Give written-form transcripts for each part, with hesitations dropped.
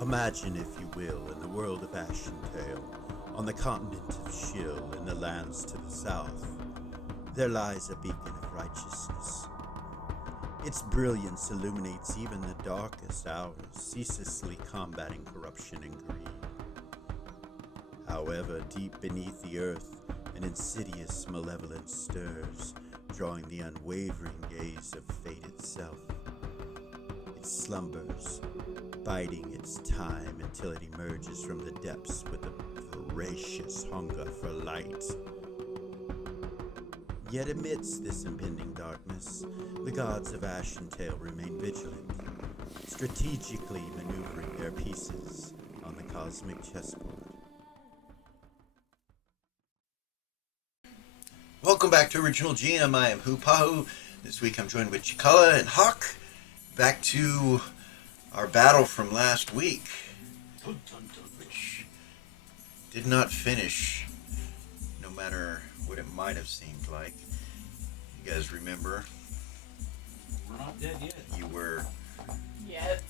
Imagine, if you will, in the world of Ashentale, on the continent of Shill, in the lands to the south, there lies a beacon of righteousness. Its brilliance illuminates even the darkest hours, ceaselessly combating corruption and greed. However, deep beneath the earth, an insidious malevolence stirs, drawing the unwavering gaze of fate itself. It slumbers, biding its time until it emerges from the depths with a voracious hunger for light. Yet amidst this impending darkness, the gods of Ashentale remain vigilant, strategically maneuvering their pieces on the cosmic chessboard. Welcome back to Original GM. I am Hupahu. This week I'm joined with Cikala and Hawk. Back to our battle from last week, which did not finish, no matter what it might have seemed like. You guys remember? We're not dead yet. You were Yep.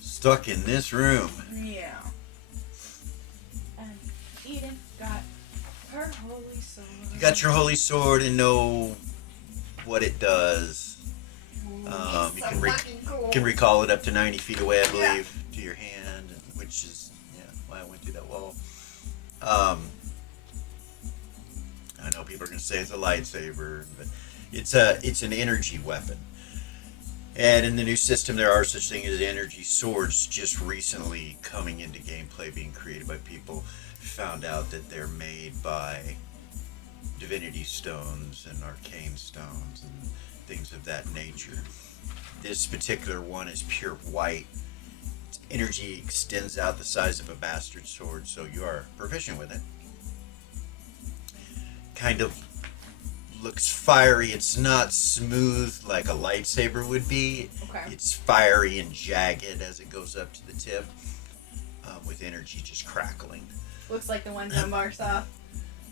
stuck in this room. Yeah. And Eden got her holy sword. You got your holy sword and know what it does. You can recall it up to 90 feet away, I believe, to your hand, which is why I went through that wall. I know people are going to say it's a lightsaber, but it's an energy weapon. And in the new system, there are such things as energy swords. Just recently coming into gameplay, being created by people, found out that they're made by divinity stones and arcane stones and things of that nature. This particular one is pure white. Its energy extends out the size of a bastard sword, so you are proficient with it. Kind of looks fiery. It's not smooth like a lightsaber would be. Okay. It's fiery and jagged as it goes up to the tip, with energy just crackling. Looks like the ones on Barsoft.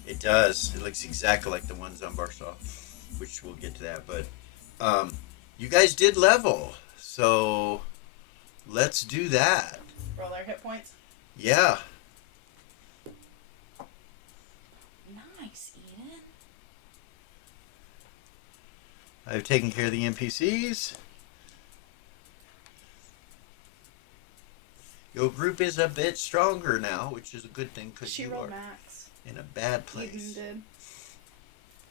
It does. It looks exactly like the ones on Barsoft, which we'll get to that. But you guys did level, so let's do that. Roll our hit points. Yeah. Nice, Eden. I've taken care of the NPCs. Your group is a bit stronger now, which is a good thing because She you rolled are max. in a bad place. Eden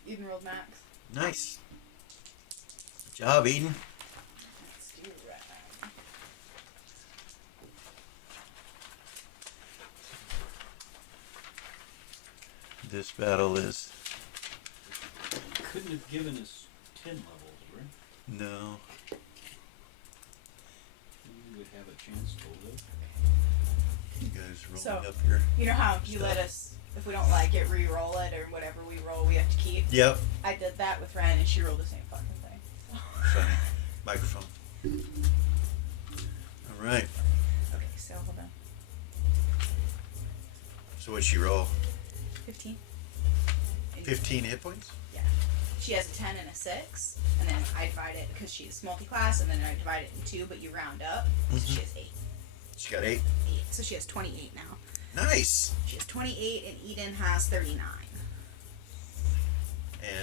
did. Eden rolled max. Nice. Good job, Eden. Let's do that. This battle is Couldn't have given us 10 levels, right? no. We would have a chance to live. You guys rolling So- up here. You know how you Stuff. let us, if we don't like it, re-roll it, or whatever we roll, we have to keep? Yep. I did that with Ren, and she rolled the same fucking thing. Funny. Microphone. All right. Okay, so hold on. So what'd she roll? 15. 15 hit points? Yeah. She has a 10 and a 6, and then I divide it, because she's multi-class, and then I divide it in 2, but you round up, so she has 8. She got 8. 8. So she has 28 now. Nice. She has 28, and Eden has 39.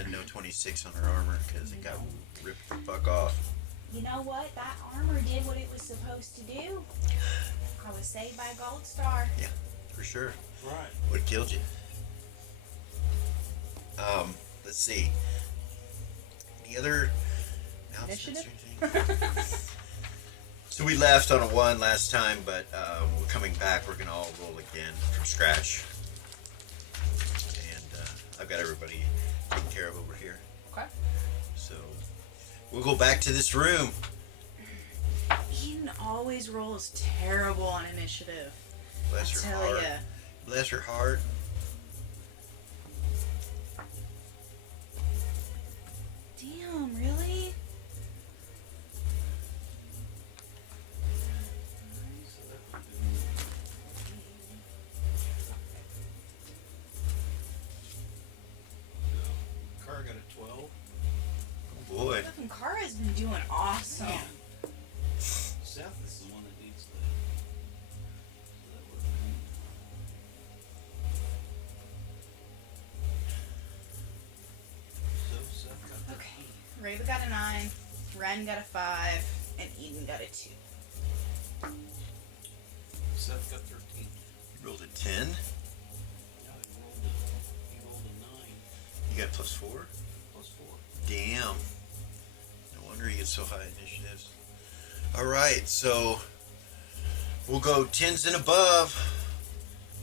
And no 26 on her armor because it got ripped the fuck off. You know what? That armor did what it was supposed to do. I was saved by a gold star. Yeah, for sure. Right. What killed you? Let's see. Any other announcements or anything? So we left on a 1 last time, but we're coming back. We're going to all roll again from scratch. And I've got everybody taken care of over here. Okay. So we'll go back to this room. Eden always rolls terrible on initiative. Bless her Tell heart. ya. Bless her heart. Damn, really? Car got a 12. Oh boy. Fucking Kara's been doing awesome. Man. Seth is the one that needs the got a 9, Ren got a 5, and Eden got a 2. Seth got 13. You rolled a 10. Yeah, he rolled a 9 You got +4. plus 4. Damn. No wonder you get so high initiatives. Alright, so we'll go 10s and above.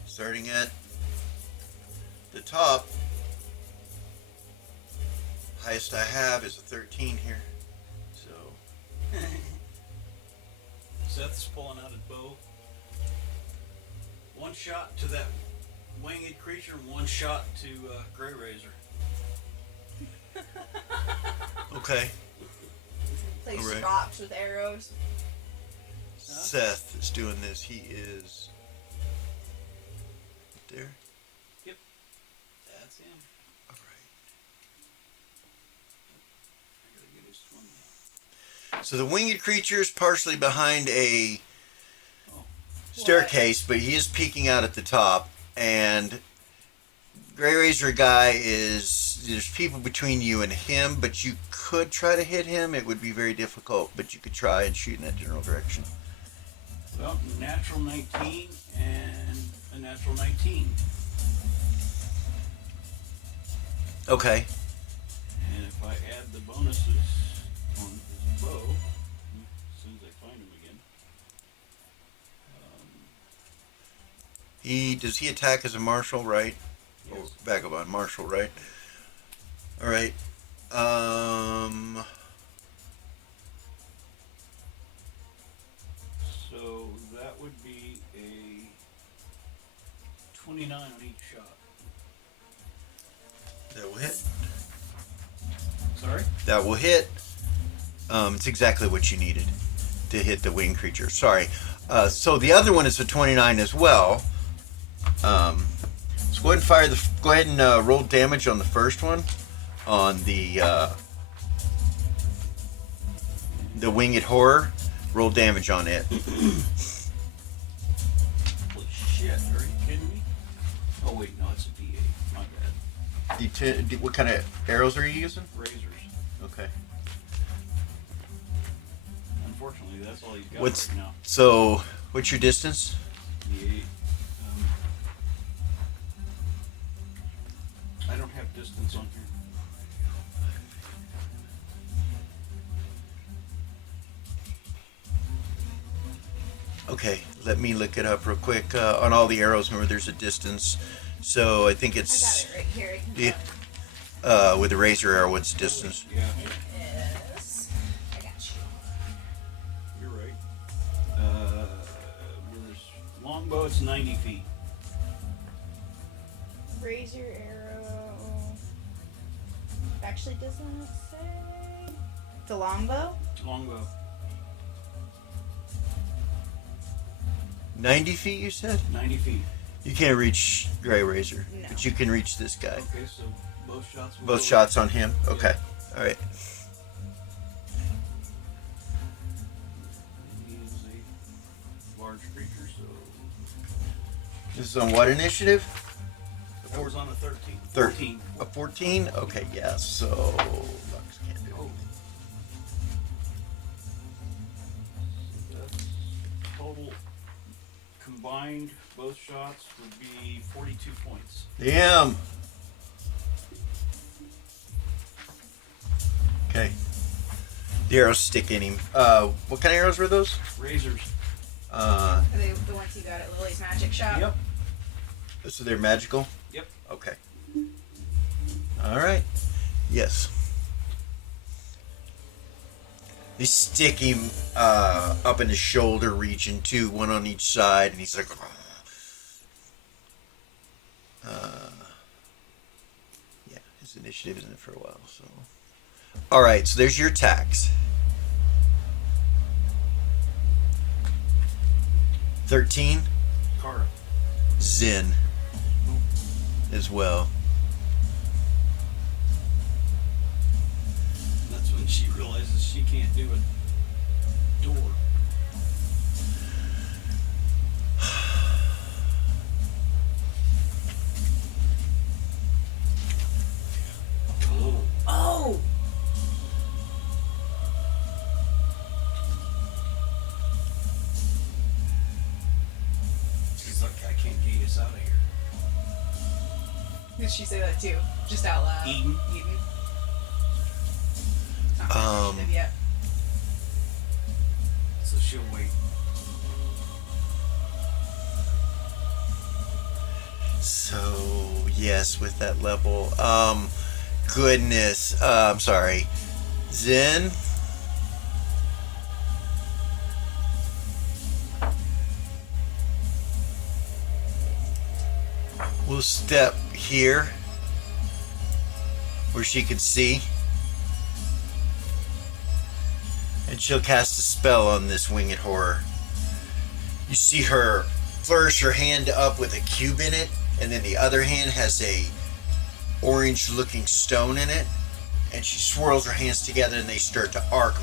Starting at the top. Highest I have is a 13 here. So Seth's pulling out his bow. One shot to that winged creature, and one shot to Grey Razor. okay. Play Alright. rocks with arrows. Seth is doing this. He is there. That's him. Alright. I gotta get his swing now. So the winged creature is partially behind a Oh. staircase, but he is peeking out at the top. And Grey Razor guy there's people between you and him, but you could try to hit him. It would be very difficult, but you could try and shoot in that general direction. Well, natural 19 and a natural 19. Okay. And if I add the bonuses on his bow, as soon as I find him again, Does he attack as a martial, right? yes. Or vagabond martial, right? All right. So that would be a 29 on each shot. That will hit. Sorry? That will hit. It's exactly what you needed to hit the winged creature. Sorry. So the other one is a 29 as well. So go ahead and fire the. Go ahead and roll damage on the first one, on the winged horror. Roll damage on it. Holy shit, are you kidding me? Oh wait, no, it's a D8. My bad. What kind of arrows are you using? Razors. Okay. Unfortunately, that's all he's got What's right now. so? What's your distance? D8. I don't have distance on here. Okay, let me look it up real quick. On all the arrows, remember there's a distance. So I think I it's got it right here. I can yeah. tell. With the razor arrow, what's the distance? Yeah, It is. I got you. you're right. With his longbow, it's 90 feet. Razor arrow. Actually, doesn't say. The longbow? Longbow. 90 feet, you said? 90 feet. You can't reach Grey Razor, No. but you can reach this guy. Okay, so both shots will Both go- shots on him? Okay. All right. He is a large creature, so This is on what initiative? that was on a 13. 13. A 14? Okay, yeah, so Lux can't do Oh. it. That's total combined, both shots would be 42 points. Damn. Okay. The arrows stick in him. What kind of arrows were those? Razors. Are they the ones you got at Lily's Magic Shop? Yep. So they're magical? Yep. Okay. All right. Yes. They stick him up in the shoulder region too, one on each side, and he's like, yeah, his initiative isn't for a while. So, all right. So there's your attacks. 13, Kara. Zen as well. That's when she realizes she can't do a door. Oh! out of here. Did she say that too? Just out loud. Eden. Not initiative yet. So she'll wait. So, yes, with that level. Goodness. I'm sorry. Zen? We'll step here where she can see. And she'll cast a spell on this winged horror. You see her flourish her hand up with a cube in it, and then the other hand has a orange looking stone in it, and she swirls her hands together and they start to arc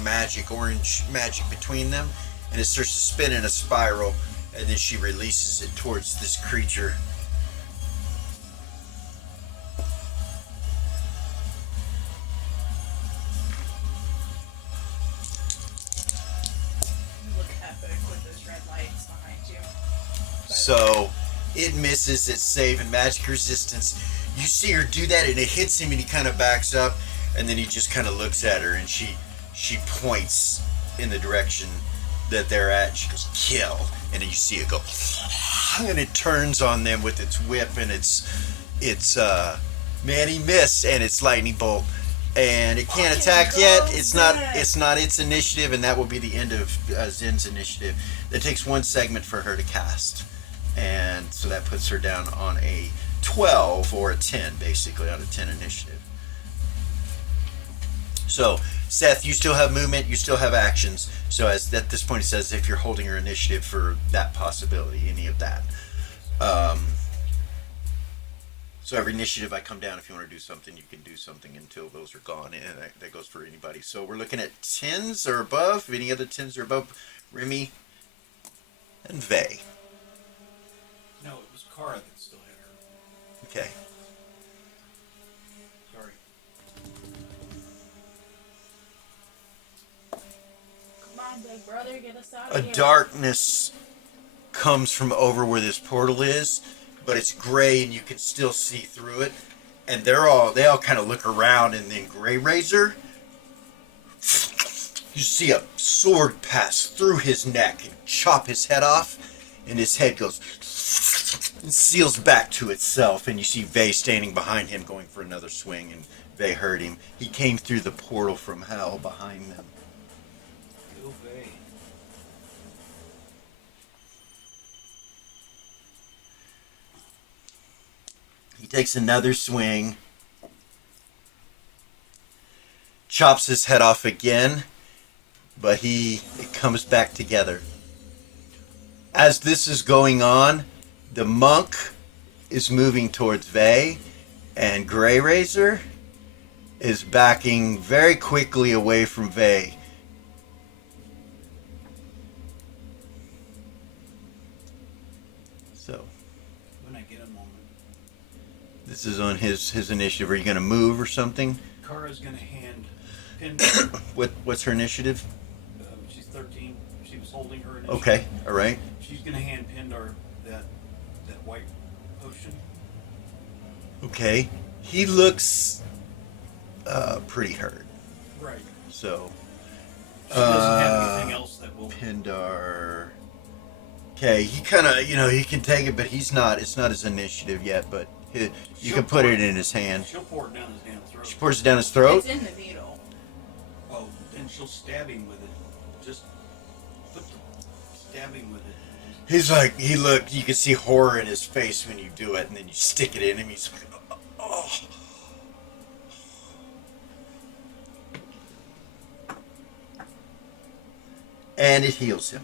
orange magic between them, and it starts to spin in a spiral, and then she releases it towards this creature. Look epic with those red lights behind you. So it misses its save and magic resistance. You see her do that and it hits him and he kind of backs up, and then he just kind of looks at her and she points in the direction that they're at. She goes, kill. And then you see it go, and it turns on them with its whip, and it's man, he missed, and it's lightning bolt. And it can't attack yet. It's not its initiative, and that will be the end of Zen's initiative. It takes one segment for her to cast. And so that puts her down on a 12 or a 10, basically, on a 10 initiative. So, Seth, you still have movement, you still have actions. So at this point it says if you're holding your initiative for that possibility, any of that. So every initiative I come down, if you want to do something, you can do something until those are gone, and that goes for anybody. So we're looking at 10s or above. Any other 10s or above? Remi and Vey. No, it was Kara that still had her. Okay. Sorry. Come on, big brother, get us out A of here. darkness comes from over where this portal is, but it's gray and you can still see through it. And they all kind of look around, and then Grey Razor, you see a sword pass through his neck and chop his head off, and his head goes and seals back to itself, and you see Vey standing behind him going for another swing, and Vey heard him. He came through the portal from hell behind them. Go Vey. He takes another swing, chops his head off again, but it comes back together. As this is going on, the monk is moving towards Vey, and Grey Razor is backing very quickly away from Vey. So When I get a moment. this is on his initiative. Are you going to move or something? Kara's gonna hand Pindar. What's her initiative? She's 13. She was holding her initiative. Okay, all right. She's gonna hand Pindar that white potion. Okay. He looks pretty hurt. Right. So She doesn't have anything else that will. Pindar. Okay, he kind of, he can take it, but it's not his initiative yet, but you can put it in his hand. She'll pour it down his damn throat. She pours it down his throat. It's in the needle. Oh, then she'll stab him with it. Just stab him with it. He's like, you can see horror in his face when you do it, and then you stick it in him. He's like, oh. And it heals him.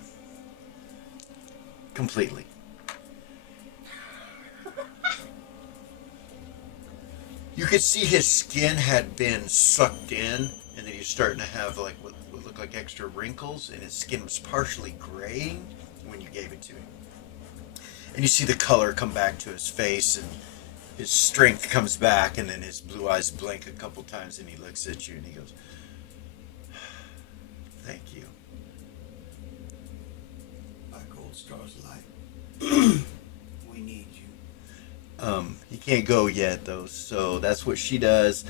Completely. You could see his skin had been sucked in, and then he's starting to have like what looked like extra wrinkles, and his skin was partially graying when you gave it to him. And you see the color come back to his face, and his strength comes back, and then his blue eyes blink a couple times, and he looks at you, and he goes, "Thank you." By Gold Star's light. We need you. He can't go yet though, so that's what she does.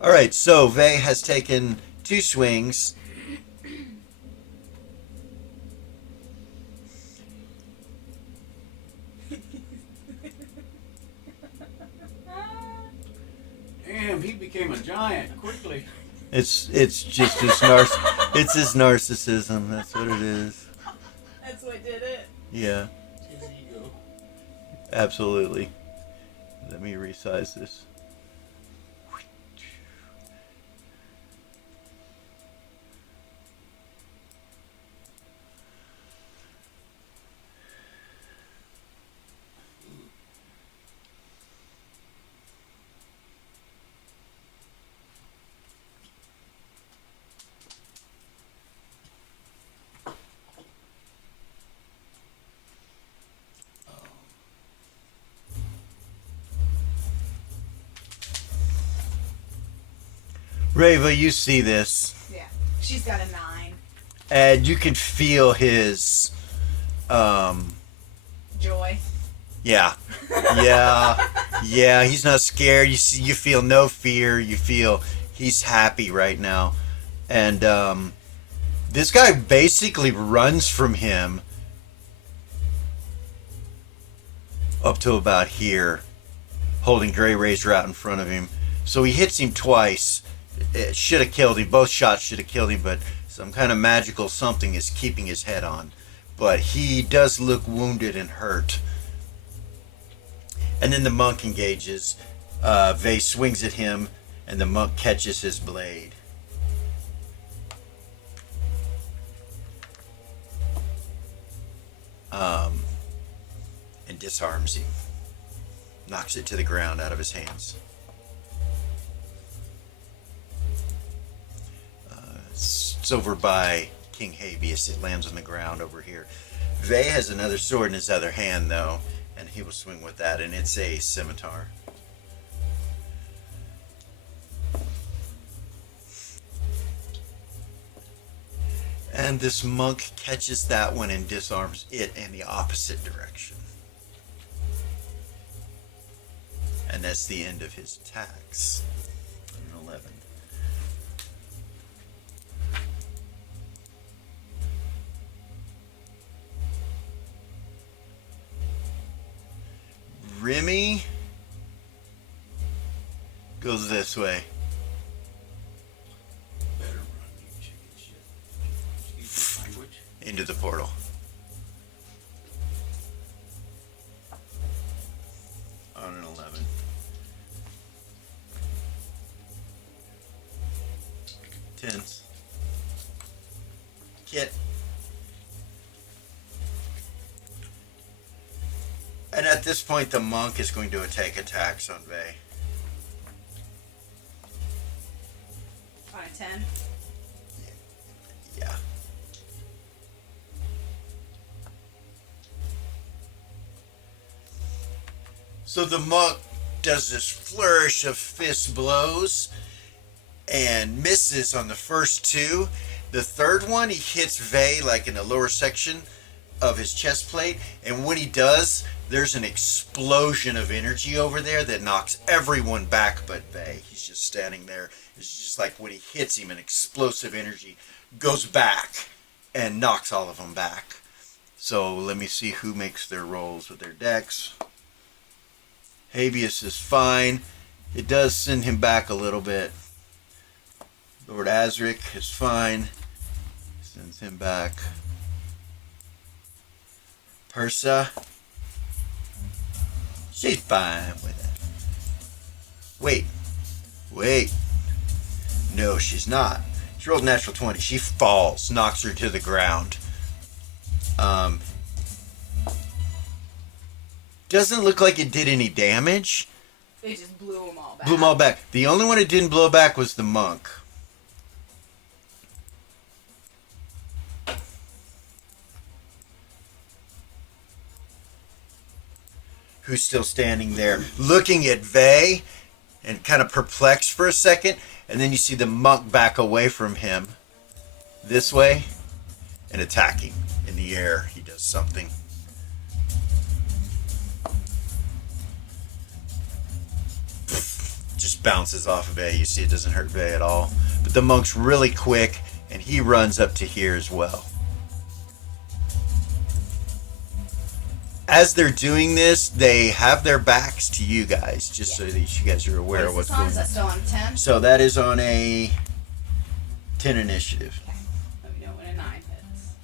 All right, so Vey has taken 2 swings. Damn, he became a giant quickly. It's just his it's his narcissism. That's what it is. That's what did it. Yeah, His ego. absolutely. Let me resize this. Reva, you see this, Yeah. She's got a 9. and you can feel his, Joy. yeah, yeah. He's not scared. You feel no fear. You feel he's happy right now, and this guy basically runs from him up to about here, holding Gray Razor out in front of him. So he hits him twice. It should have killed him. Both shots should have killed him, but some kind of magical something is keeping his head on. But he does look wounded and hurt. And then the monk engages. Vey swings at him, and the monk catches his blade. And disarms him. Knocks it to the ground out of his hands. It's over by King Habeas. It lands on the ground over here. Vey has another sword in his other hand, though, and he will swing with that, and it's a scimitar. And this monk catches that one and disarms it in the opposite direction. And that's the end of his attacks. An 11. Remi goes this way. Better run, you chicken shit. Excuse my language. Into the portal. On an 11. Tens. Kit. And at this point, the monk is going to take attacks on Vey. On a 10. Yeah. So the monk does this flourish of fist blows and misses on the first 2. The third one, he hits Vey like in the lower section of his chest plate, and when he does, there's an explosion of energy over there that knocks everyone back but Vey. He's just standing there. It's just like when he hits him, an explosive energy goes back and knocks all of them back. So let me see who makes their rolls with their decks. Habeas is fine. It does send him back a little bit. Lord Azric is fine. Sends him back. Persa. She's fine with it. Wait. No, she's not. She rolled a natural 20. She falls, knocks her to the ground. Doesn't look like it did any damage. They just blew them all back. Blew them all back. The only one it didn't blow back was the monk. Who's still standing there looking at Vey and kind of perplexed for a second, and then you see the monk back away from him this way and attacking in the air. He does something. just bounces off of A. You see it doesn't hurt A at all. But the monk's really quick, and he runs up to here as well. As they're doing this, they have their backs to you guys, just so that you guys are aware of what's going on. Is that still on 10? So that is on a 10 initiative. Okay. Let me know when a 9 hits.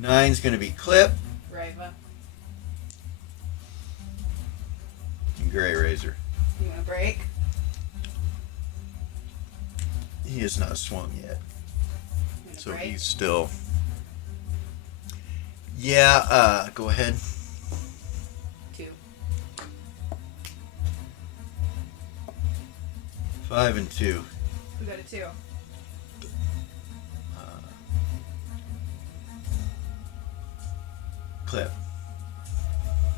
9's going to be Clip Reva. and Gray Razor. You want to break? He is not swung yet, You wanna so break? he's still... Yeah, go ahead. 2. 5 and 2. We got a 2. Clip.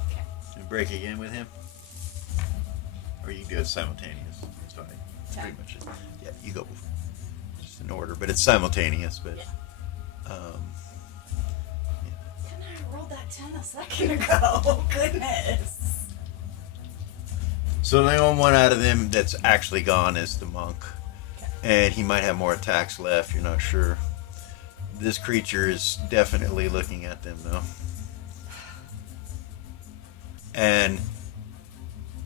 Okay. And break again with him? Or you can do it simultaneous. It's fine. It's Okay. pretty much it. Yeah, you go before. Just in order, but it's simultaneous. But Yeah. um, Didn't I roll that 10 a second ago? Goodness. so the only one out of them that's actually gone is the monk, Okay. and he might have more attacks left. You're not sure. This creature is definitely looking at them though, and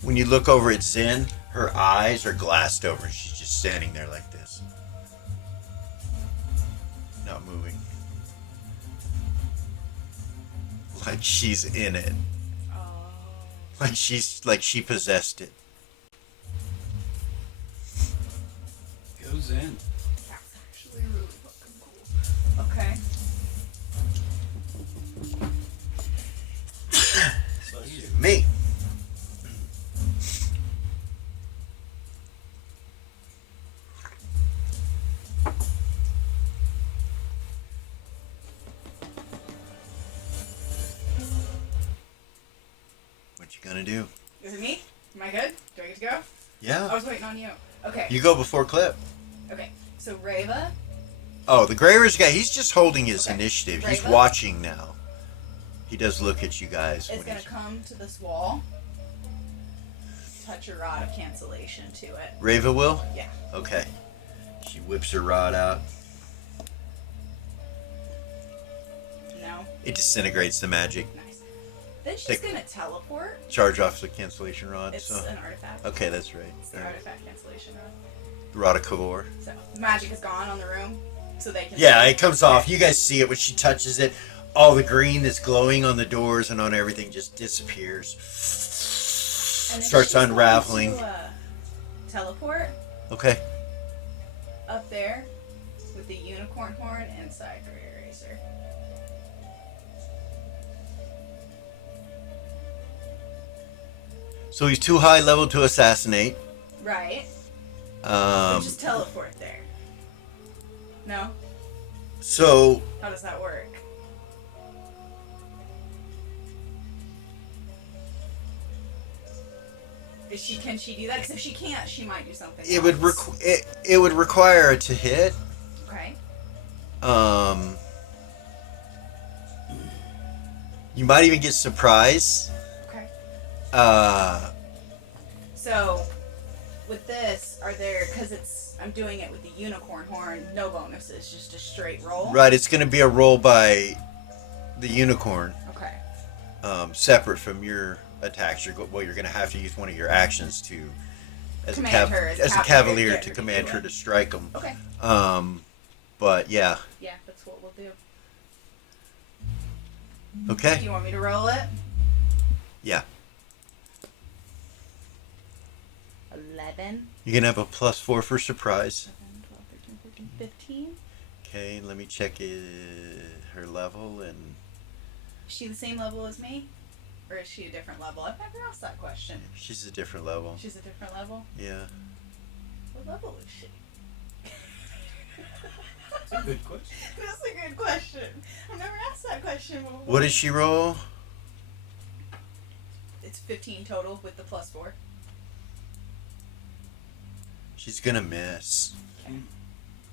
when you look over at Zen, her eyes are glassed over. She's just standing there like this, not moving, like she's in it, Oh. like she possessed it. Goes in. That's actually really fucking cool. Okay. Me. What you gonna do? Is it me? Am I good? Do I get to go? I Yeah. was waiting on you. Okay. You go before Clip. Okay. So Reva. Oh, the Gray Ridge guy, he's just holding his Okay. initiative. He's Raven? watching now. He does look at you guys. Is when gonna he's- come to this wall. Touch a rod of cancellation to it. Rava will? Yeah. Okay. She whips her rod out. No. It disintegrates the magic. Nice. Then she's Take- gonna teleport. Charge off the cancellation rod. It's So. an artifact. Okay, that's right. It's the artifact cancellation rod. Rod of Kavor. So the magic is gone on the room, so they can. Yeah, it comes off. You guys see it when she touches it. All the green that's glowing on the doors and on everything just disappears. And then Starts she's going unraveling. to, teleport Okay. up there with the unicorn horn inside Gray Eraser. So he's too high level to assassinate. Right. So Um, just teleport there. No. so How does that work? Can she do that? Because if she can't, she might do something. it would else. it would require it to hit. Okay. You might even get surprise. Okay. So with this, are there? Because I'm doing it with the unicorn horn. No bonuses, just a straight roll. right, it's going to be a roll by the unicorn, Okay. separate from your attacks. You're going to have to use one of your actions to, as Command her, as as a cavalier, cavalier, get to her to command do her it. to strike them. Okay. But yeah, Yeah, that's what we'll do. okay, Do you want me to roll it? yeah. 11. You're gonna have a +4 for surprise. 11, 12, 13, 14, 15. Okay, let me check her level and. Is she the same level as me? Or is she a different level? I've never asked that question. She's a different level. She's a different level? Yeah. What level is she? That's a good question. That's a good question. I've never asked that question before. What did she roll? It's 15 total with the +4. She's gonna miss. Okay.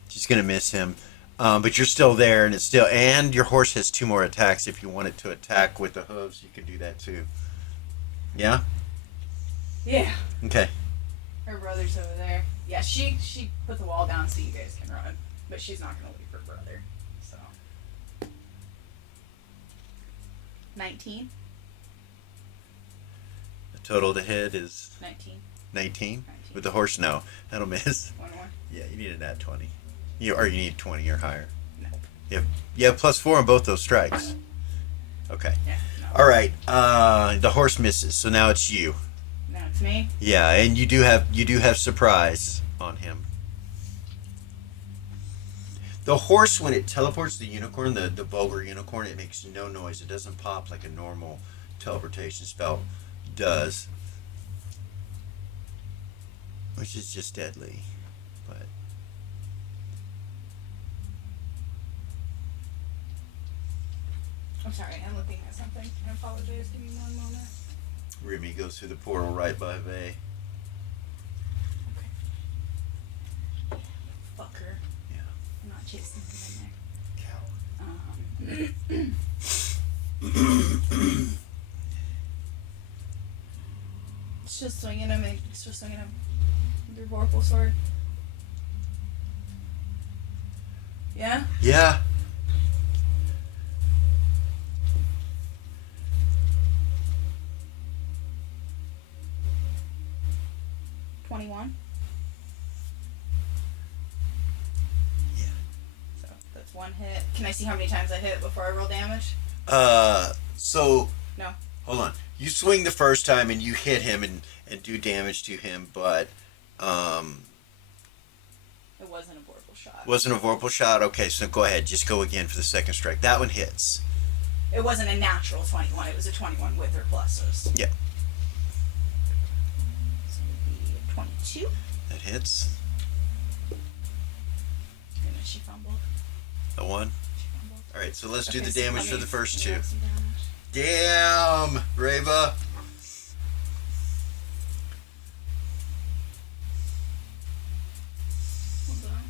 She's gonna miss him. But you're still there, and and your horse has 2 more attacks. If you wanted to attack with the hooves, you could do that too. Yeah. Yeah. Okay. Her brother's over there. Yeah, she put the wall down so you guys can run, but she's not gonna leave her brother. So 19. The total to hit is 19. 19. With the horse, no. That'll miss. One more. Yeah, you need a nat 20. Or you need 20 or higher. No. You have +4 on both those strikes. Okay. Yeah. No. All right. The horse misses, so now it's you. Now it's me. Yeah, and you do have surprise on him. The horse, when it teleports the unicorn, the vulgar unicorn, it makes no noise. It doesn't pop like a normal teleportation spell does, which is just deadly. But I'm sorry, I'm looking at something. I apologize. Give me one moment. Remy goes through the portal right by Vay. Okay. Fucker. Yeah. I'm not chasing him Cow. in there. Still swinging him and still swinging him with your vorpal sword. Yeah? Yeah. $21. Yeah. So that's one hit. Can I see how many times I hit before I roll damage? So No. hold on. You swing the first time and you hit him and do damage to him, but It wasn't a vorpal shot. wasn't a vorpal shot. Okay, so go ahead. Just go again for the second strike. That one hits. It wasn't a natural 21. It was a 21 with or pluses. Yeah. So it would be a 22. That hits. And then she fumbled. A 1. She fumbled. All right, so let's do Okay, the so damage let for me- the first let me two. add some damage. Damn, Reva. Hold on.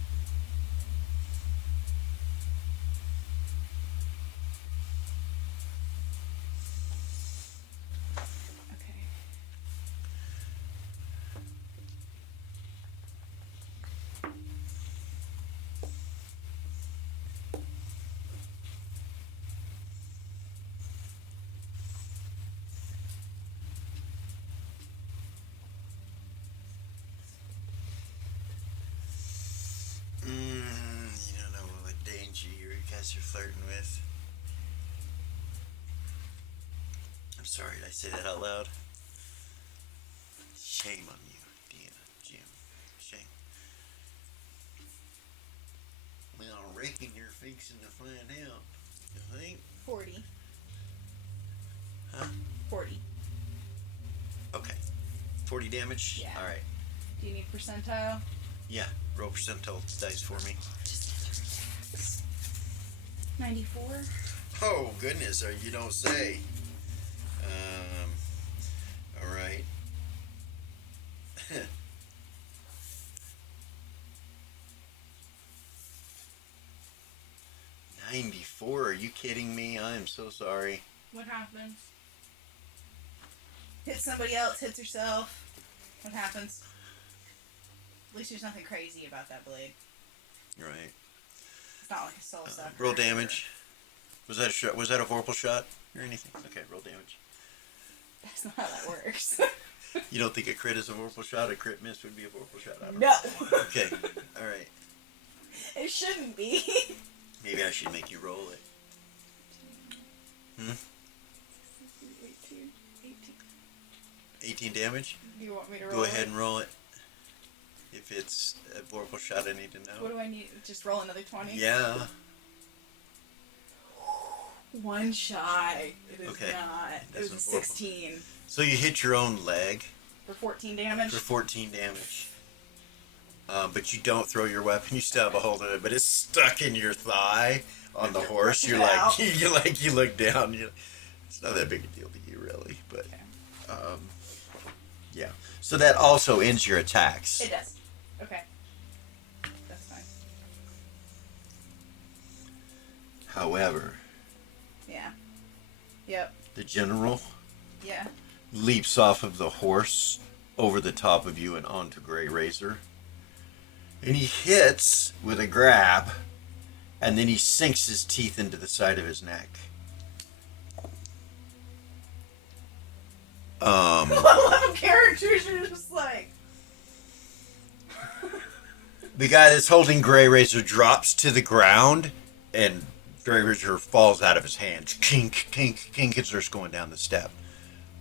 Okay. You don't know what danger you guys are flirting with. I'm sorry, did I say that out loud? Shame on you, Deanna, Jim. Shame. Well, I reckon you're fixing to find out. You think? 40. Huh? 40. Okay. 40 damage? Yeah. Alright. Do you need percentile? Yeah. Roll percentile dice for me. 94. Oh, goodness, you don't say. Alright. 94? Are you kidding me? I am so sorry. What happens? Hits somebody else, hits herself. What happens? At least there's nothing crazy about that blade. Right. It's not like a soul sucker. Roll damage. Was that a shot? Was that a vorpal shot or anything? Okay, roll damage. That's not how that works. You don't think a crit is a vorpal shot? A crit miss would be a vorpal shot? I don't No. know. Okay. All right. It shouldn't be. Maybe I should make you roll it. Hmm? 18. 18 damage? Do you want me to roll Go ahead it? and roll it. If it's a vorpal shot, I need to know. What do I need? Just roll another 20? Yeah. One shy. It is Okay. not. It That's was a horrible. 16. So you hit your own leg For 14 damage? for 14 damage. But you don't throw your weapon. You still have a hold of it, but it's stuck in your thigh on the horse. You're like, you look down. It's not that big a deal to you, really. But Okay. yeah. So that also ends your attacks. It does. Okay. That's fine. However, Yeah. Yep. the general Yeah. leaps off of the horse over the top of you and onto Grey Razor. And he hits with a grab, and then he sinks his teeth into the side of his neck. A lot of characters are just like. The guy that's holding Grey Razor drops to the ground, and Grey Razor falls out of his hands. Kink, kink, kink, and starts going down the step.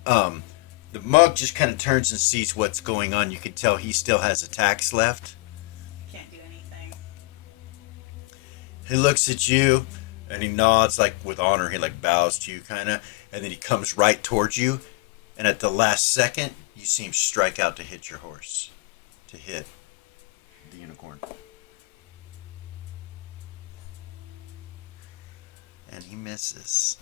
The mug just kind of turns and sees what's going on. You can tell he still has attacks left. Can't do anything. He looks at you, and he nods like with honor. He like bows to you, kind of, and then he comes right towards you. And at the last second, you see him strike out to hit your horse, to hit the unicorn. And he misses.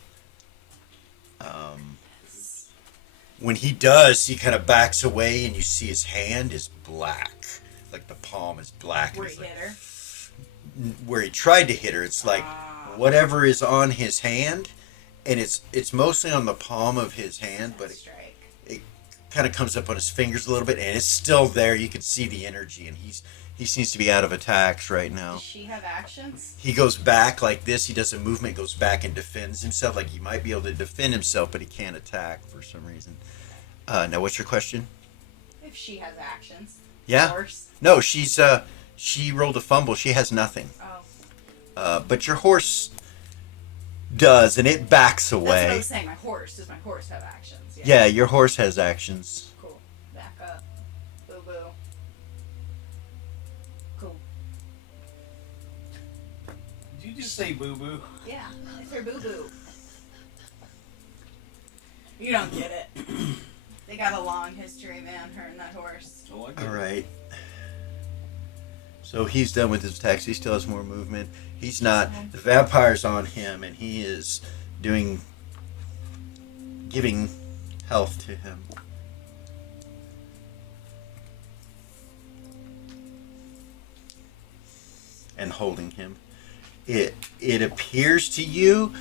When he does, he kind of backs away, and you see his hand is black. Like the palm is black. Where and he it's hit her. where he tried to hit her, it's like whatever is on his hand, and it's mostly on the palm of his hand, but it kind of comes up on his fingers a little bit, and it's still there. You can see the energy, and he seems to be out of attacks right now. Does she have actions? He goes back like this. He does a movement, goes back and defends himself. Like he might be able to defend himself, but he can't attack for some reason. Now, what's your question? If she has actions. Yeah. Horse. No, she rolled a fumble. She has nothing. Oh. But your horse does, and it backs away. That's what I was saying. My horse. Does my horse have actions? Yeah, your horse has actions. Cool. Back up. Boo boo. Cool. Did you just say boo boo? Yeah. It's her boo boo. You don't get it. They got a long history, man, her and that horse. Oh, I get All it. right. So he's done with his attacks. He still has more movement. He's not. The vampire's on him, and he is giving health to him. And holding him. It appears to you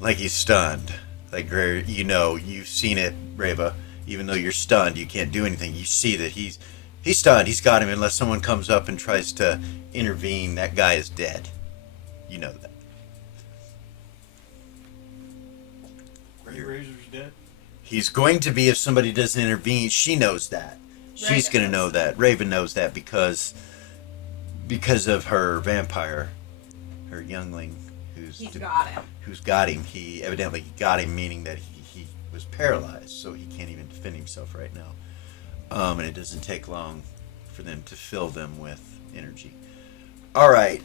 like he's stunned. Like, you've seen it, Reva. Even though you're stunned, you can't do anything. You see that he's stunned. He's got him. Unless someone comes up and tries to intervene, that guy is dead. You know that. Grey Razor's dead? He's going to be if somebody doesn't intervene. She knows that. She's going to know that. Raven knows that because of her vampire, her youngling, He's got him. Who's got him. He evidently got him, meaning that he was paralyzed, so he can't even defend himself right now. And it doesn't take long for them to fill them with energy. All right.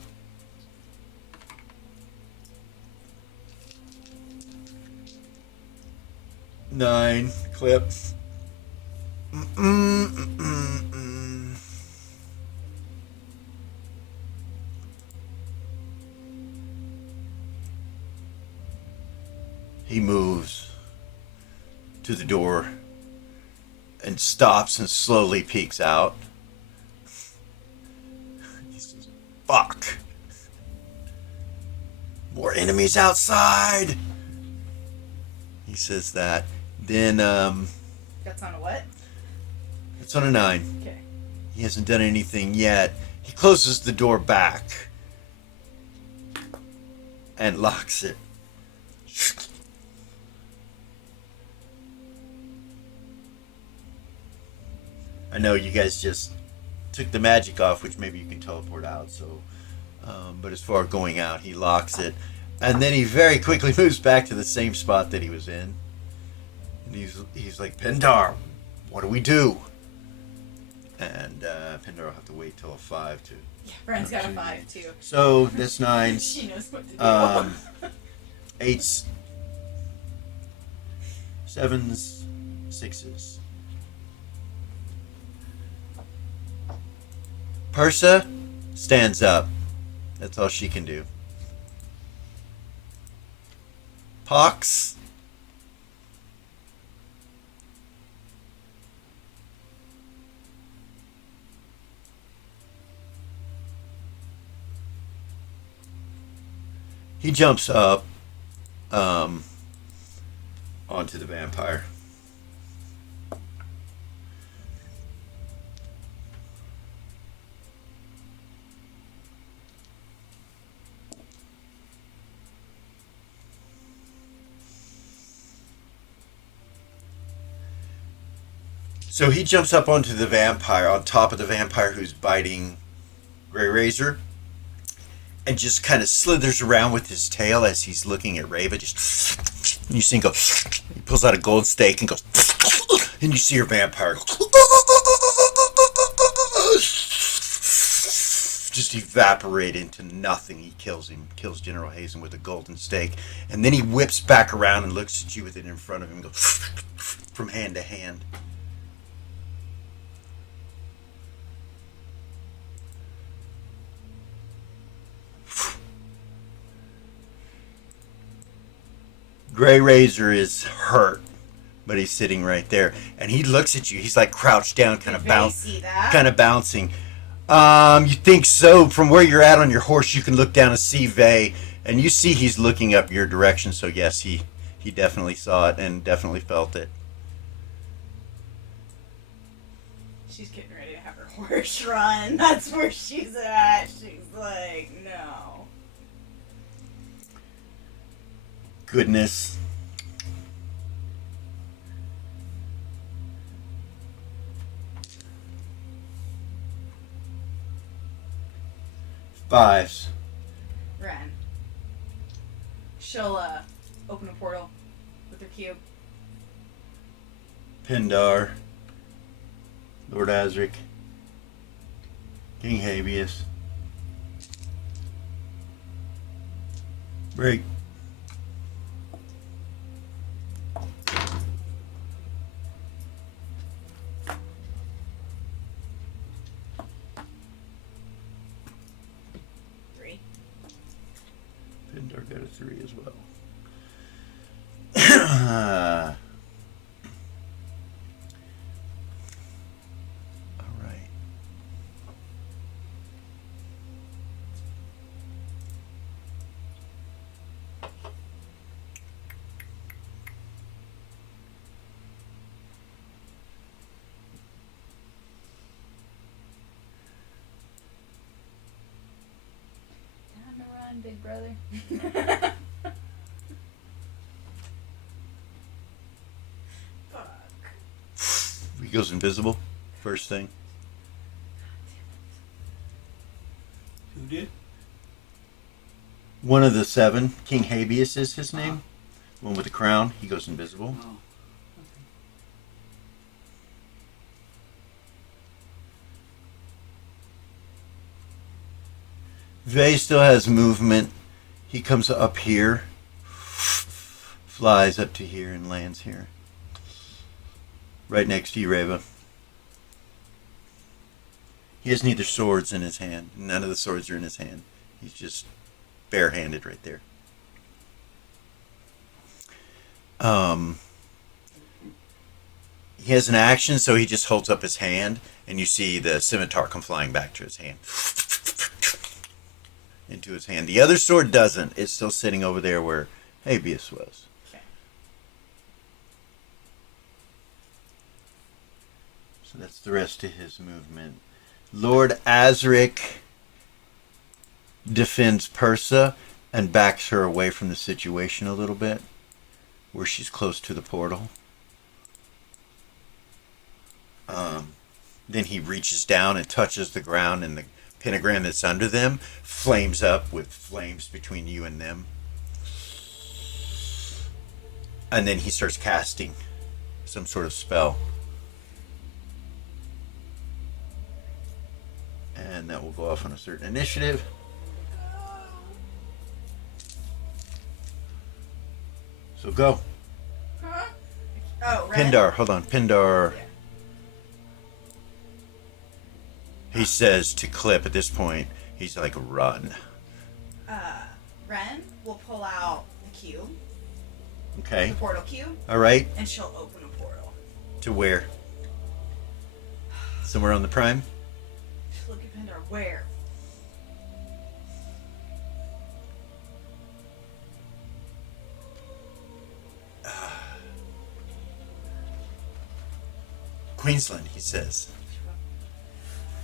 Nine clips. He moves to the door and stops and slowly peeks out. He says, "Fuck. More enemies outside." He says that. Then, That's on a what? it's on a 9. Okay. He hasn't done anything yet. He closes the door back and locks it. I know you guys just took the magic off, which maybe you can teleport out. So, but as far as going out, he locks it, and then he very quickly moves back to the same spot that he was in. And he's like, "Pendar, what do we do?" And Pendar will have to wait till a 5 to. Yeah, Brent's got a 5 too. So that's 9. She knows what to do. 8s, 7s, 6s. Persa stands up. That's all she can do. Pox. He jumps up onto the vampire. So he jumps up onto the vampire, on top of the vampire who's biting Grey Razor, and just kind of slithers around with his tail as he's looking at Reva. Just, and you see him go, he pulls out a gold stake and goes, and you see your vampire just evaporate into nothing. He kills him, kills General Hazen with a golden stake, and then he whips back around and looks at you with it in front of him and goes from hand to hand. Grey Razor is hurt, but he's sitting right there, and he looks at you. He's like crouched down, kind of bouncing. You think so? From where you're at on your horse, you can look down and see Vay, and you see he's looking up your direction. So yes, he definitely saw it and definitely felt it. She's getting ready to have her horse run. That's where she's at. She's like, no. Goodness. Fives. Ren. She'll open a portal with her cube. Pindar. Lord Azric. King Habeas. Break. Pindar got a 3 as well. All right. Time to run, big brother. Fuck. He goes invisible. First thing. Who did? One of the 7. King Habeas is his name. One with the crown. He goes invisible. Oh. Vay still has movement. He comes up here, flies up to here, and lands here. Right next to you, Reva. He has neither swords in his hand. None of the swords are in his hand. He's just barehanded right there. He has an action, so he just holds up his hand, and you see the scimitar come flying back to his hand. Into his hand. The other sword doesn't. It's still sitting over there where Habeas was. Okay. So that's the rest of his movement. Lord Azric defends Persa and backs her away from the situation a little bit, where she's close to the portal. Then he reaches down and touches the ground, and the pentagram that's under them flames up with flames between you and them. And then he starts casting some sort of spell. And that will go off on a certain initiative. So go. Huh? Oh, Ren. Pindar, hold on. Pindar. Yeah. He says to Clip at this point, he's like, run. Ren will pull out the cube, Okay. the portal cube, All right. and she'll open a portal. To where? Somewhere on the prime? Just look at Pindar. Where? Queensland, he says.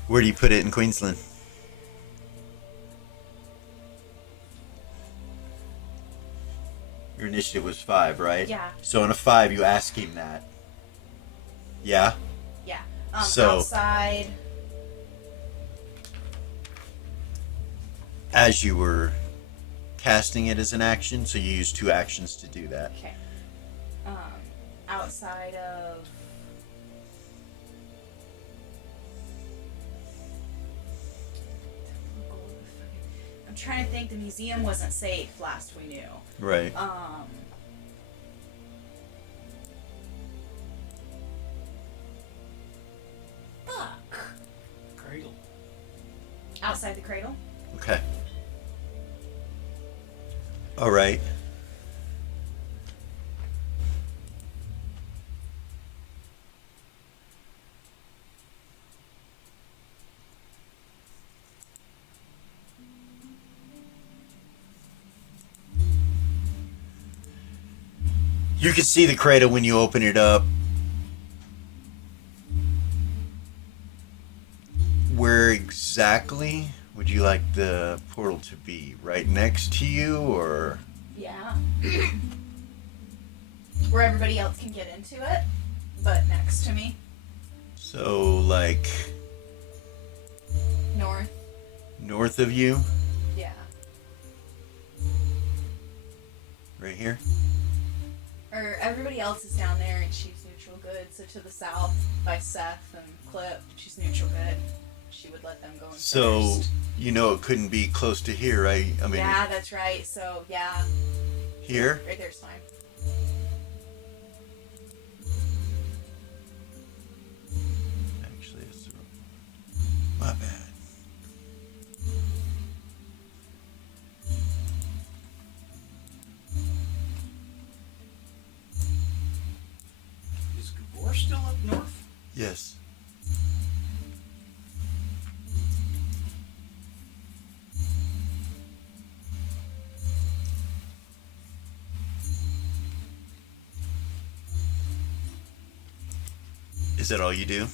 Where do you put it in Queensland? Your initiative was 5, right? Yeah. So on a 5, you ask him that. Yeah? Yeah. So Outside. as you were casting it as an action, so you use 2 actions to do that. Okay. Outside of. I'm trying to think. The museum wasn't safe last we knew. Right. Fuck. Cradle. Outside the cradle. Okay. All right. You can see the cradle when you open it up. Where exactly would you like the portal to be? Right next to you, or? Yeah. Where everybody else can get into it, but next to me. So, like, North. north of you? Yeah. Right here? Or everybody else is down there and she's neutral good. So to the south by Seth and Clip, she's neutral good. She would let them go in So, first. you know it couldn't be close to here, right? I mean, Yeah, that's right. So yeah, here? right there's fine. Actually, it's my bad. Is Gabor still up north? Yes. Is that all you do?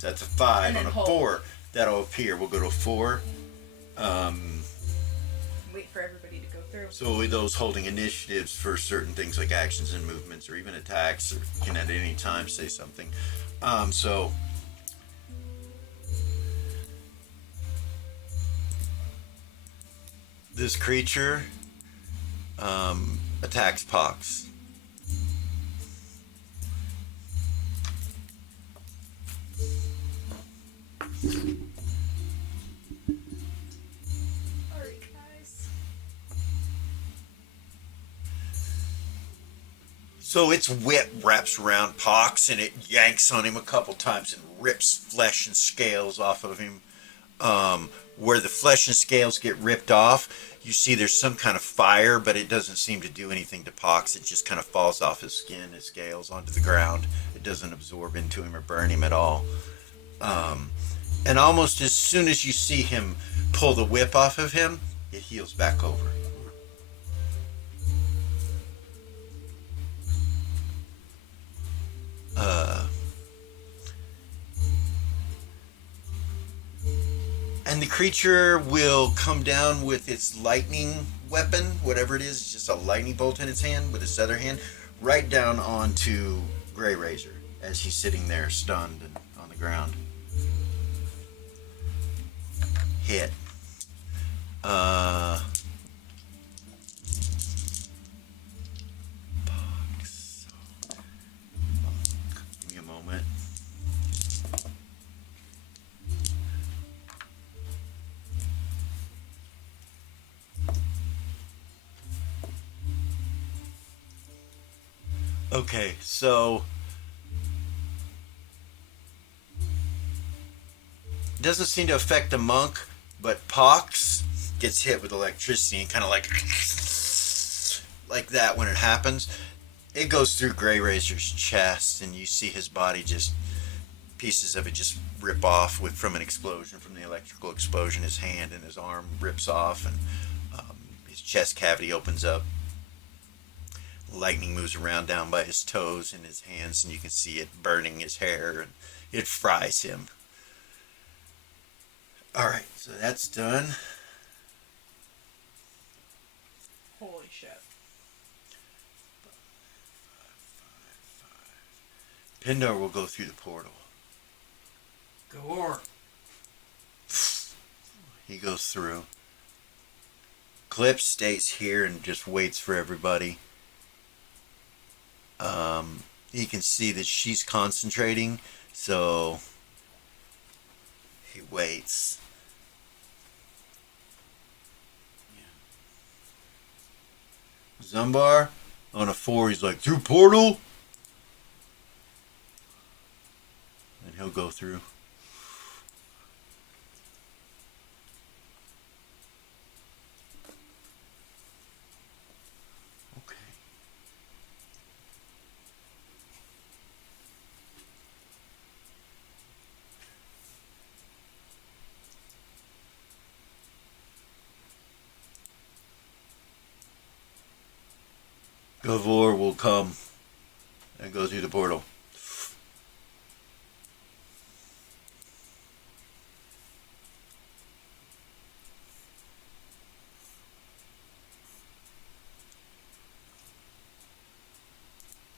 That's a 5 And on then a hold. 4. That'll appear. We'll go to 4. Wait for everybody to go through. So those holding initiatives for certain things like actions and movements or even attacks or can at any time say something. So this creature attacks Pox. Alright, guys. So its whip wraps around Pox and it yanks on him a couple times and rips flesh and scales off of him. Where the flesh and scales get ripped off, you see there's some kind of fire, but it doesn't seem to do anything to Pox. It just kind of falls off his skin, his scales, onto the ground. It doesn't absorb into him or burn him at all. And almost as soon as you see him pull the whip off of him, it heals back over. And the creature will come down with its lightning weapon, whatever it is, it's just a lightning bolt in its hand with its other hand, right down onto Grey Razor as he's sitting there stunned and on the ground. Hit. Box. Give me a moment. Okay, so it doesn't seem to affect the monk, but Pox gets hit with electricity and kind of like that when it happens. It goes through Grey Razor's chest, and you see his body just pieces of it just rip off from an explosion, from the electrical explosion. His hand and his arm rips off, and his chest cavity opens up. Lightning moves around down by his toes and his hands, and you can see it burning his hair, and it fries him. Alright, so that's done. Holy shit. Pindar will go through the portal. Go or. He goes through. Clip stays here and just waits for everybody. He can see that she's concentrating, so he waits. Zumbar on a 4, he's like, through portal? And he'll go through. Okay. Gavor will come and go through the portal.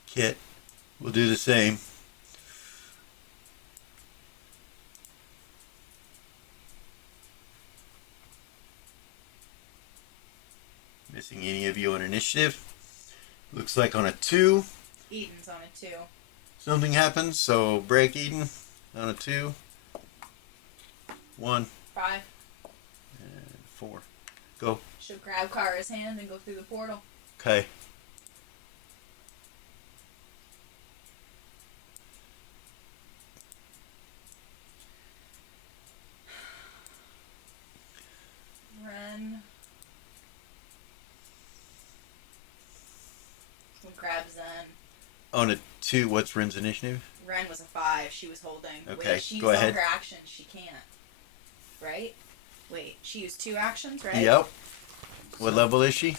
Kit will do the same. Missing any of you on initiative? Looks like on a 2. Eden's on a 2. Something happens, so break Eden on a 2. 1 5. and 4. Go. She'll grab Kara's hand and go through the portal. Okay. Ren will grab Zen. On a 2, what's Ren's initiative? Ren was a 5. She was holding. Okay, Wait, she go used all ahead. her actions. She can't. Right? Wait, she used 2 actions, right? Yep. What level is she?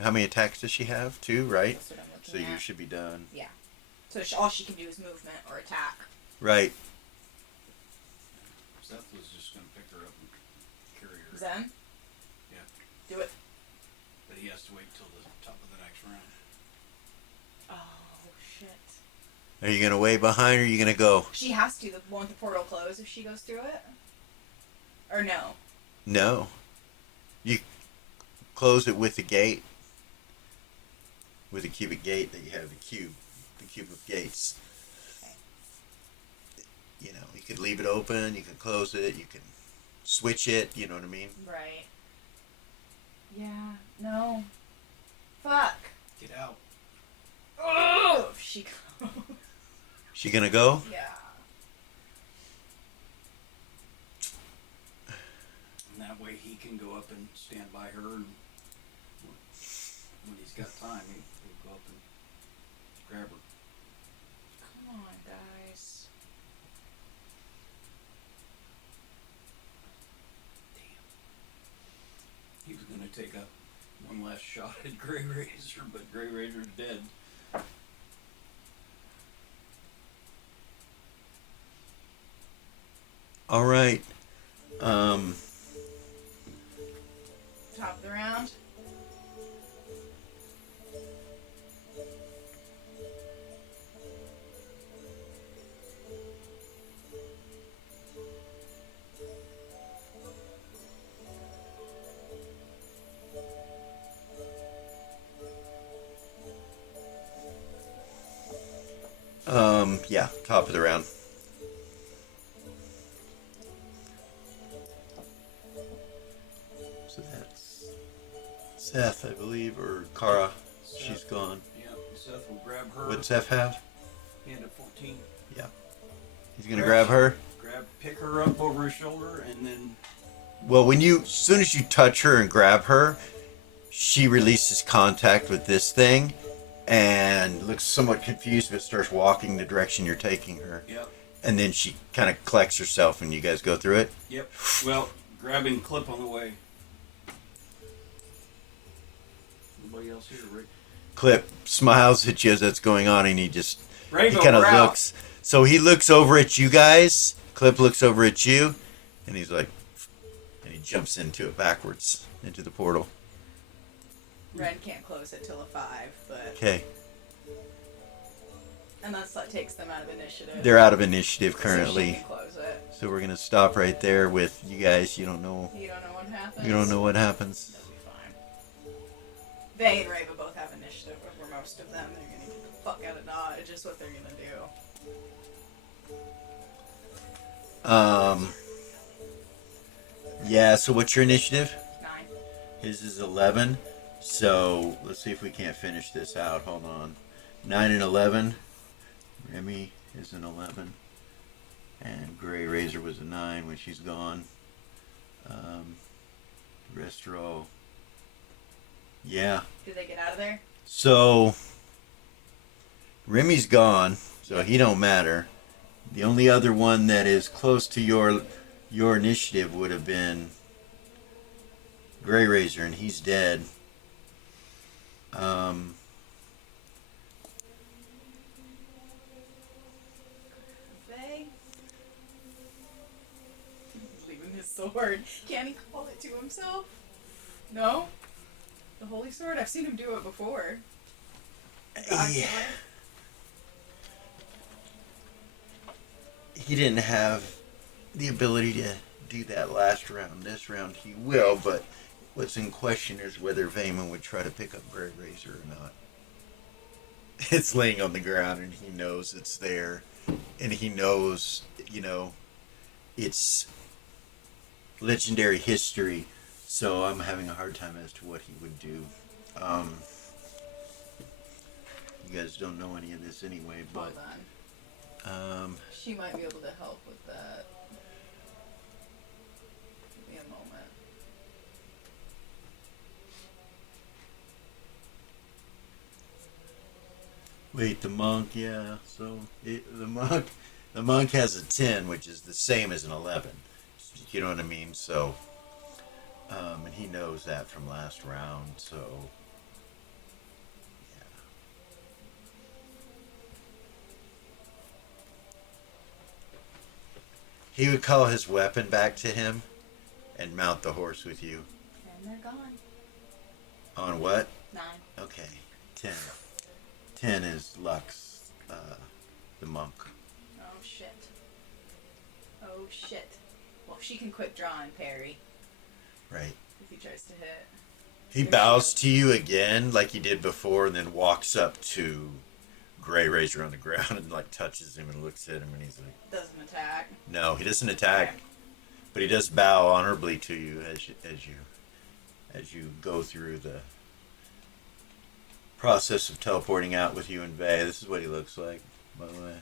How many attacks does she have? 2, right? That's what I'm So looking you at. should be done. Yeah. So all she can do is movement or attack. Right. Seth was just going to pick her up and carry her. Zen? Yeah. Do it. But he has to wait till the top of the next round. Oh, shit. Are you going to wait behind or are you going to go? She has to. Won't the portal close if she goes through it? Or no? No. You close it with the gate. With a cubic gate that you have the cube of gates. Okay. You know, you could leave it open, you can close it, you can switch it, you know what I mean? Right. Yeah. No. Fuck. Get out. Oh! She goes. She gonna go? Yeah. And that way he can go up and stand by her, and when he's got time, he'll go up and grab her. Come on, guys. He was going to take one last shot at Grey Razor, but Grey Razor's dead. All right. Top of the round. Yeah, top of the round. So that's Seth, I believe, or Kara. She's gone. Yeah, Seth will grab her. What'd Seth have? Hand at 14. Yeah. He's gonna grab her. Pick her up over his shoulder, and then Well, as soon as you touch her and grab her, she releases contact with this thing and looks somewhat confused but starts walking the direction you're taking her. Yep. And then she kind of collects herself and you guys go through it. Yep. Well, grabbing Clip on the way. Anybody else here, Rick? Clip smiles at you as that's going on and he Rainbow, kind of we're out. looks. So he looks over at you guys. Clip looks over at you and he's like, and he jumps into it backwards, into the portal. Ren can't close it till a 5, but Okay. And that takes them out of initiative. They're out of initiative So she currently. can close it. So we're gonna stop right there with you guys. You don't know. You don't know what happens? You don't know what happens. That'll be fine. They and Rava both have initiative over most of them. They're gonna get the fuck out of Dodge. Just what they're gonna do. Yeah. So what's your initiative? 9. His is 11. So let's see if we can't finish this out. Hold on. 9 and 11. Remi is an 11. And Gray Razor was a 9 when she's gone. The rest are all. Yeah. Did they get out of there? So Remi's gone, so he don't matter. The only other one that is close to your initiative would have been Gray Razor, and he's dead. They. Leaving his sword. Can he call it to himself? No? The holy sword? I've seen him do it before. Yeah. He didn't have the ability to do that last round. This round he will, but what's in question is whether Vayman would try to pick up Gray Razor or not. It's laying on the ground and he knows it's there. And he knows, it's legendary history. So I'm having a hard time as to what he would do. You guys don't know any of this anyway, but... Hold on. She might be able to help with that. Give me a moment. Wait, the monk, yeah. So the monk has a 10, which is the same as an 11. You know what I mean? So, and he knows that from last round. So, yeah. He would call his weapon back to him, and mount the horse with you. And they're gone. On what? 9. Okay, 10. 10 is Lux, the monk. Oh shit. Oh shit. Well, she can quick draw and parry. Right. If he tries to hit. He bows to you again, like he did before, and then walks up to Gray Razor on the ground and like touches him and looks at him, and he's like, Doesn't attack. "No, he doesn't attack, Okay. but he does bow honorably to you as you go through the process of teleporting out with you and Vay. This is what he looks like, by the way."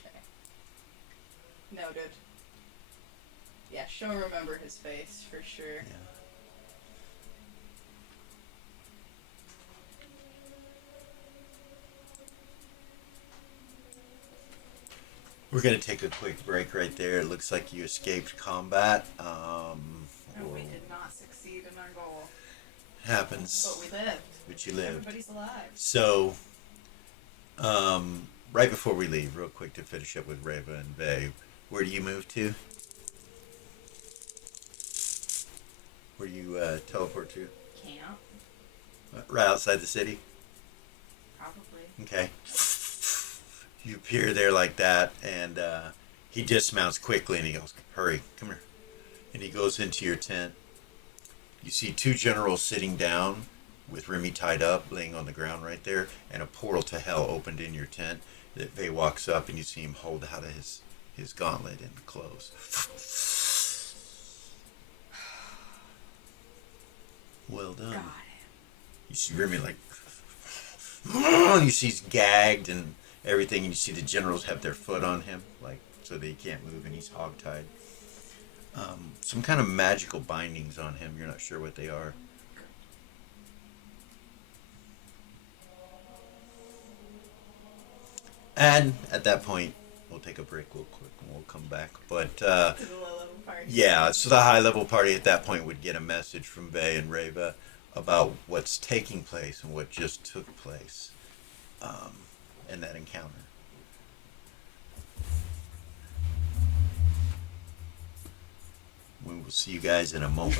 Okay. Noted. Yeah, she'll remember his face for sure. Yeah. We're gonna take a quick break right there. It looks like you escaped combat. And we did not succeed in our goal. Happens. But we lived. But you lived. Everybody's alive. So, right before we leave, real quick to finish up with Reva and Vay, where do you move to? Where do you teleport to? Camp. Right outside the city? Probably. Okay. You appear there like that, and he dismounts quickly, and he goes, "Hurry, come here." And he goes into your tent. You see 2 generals sitting down with Remi tied up, laying on the ground right there, and a portal to hell opened in your tent. That Vay walks up, and you see him hold out his gauntlet and close. Well done. Got him. You see Remi like, and you see he's gagged and everything, and you see the generals have their foot on him, like, so that he can't move, and he's hogtied. Some kind of magical bindings on him. You're not sure what they are. And at that point, we'll take a break real quick and we'll come back. But To the low level party. yeah, so the high level party at that point would get a message from Vay and Reva about what's taking place and what just took place in that encounter. We will see you guys in a moment.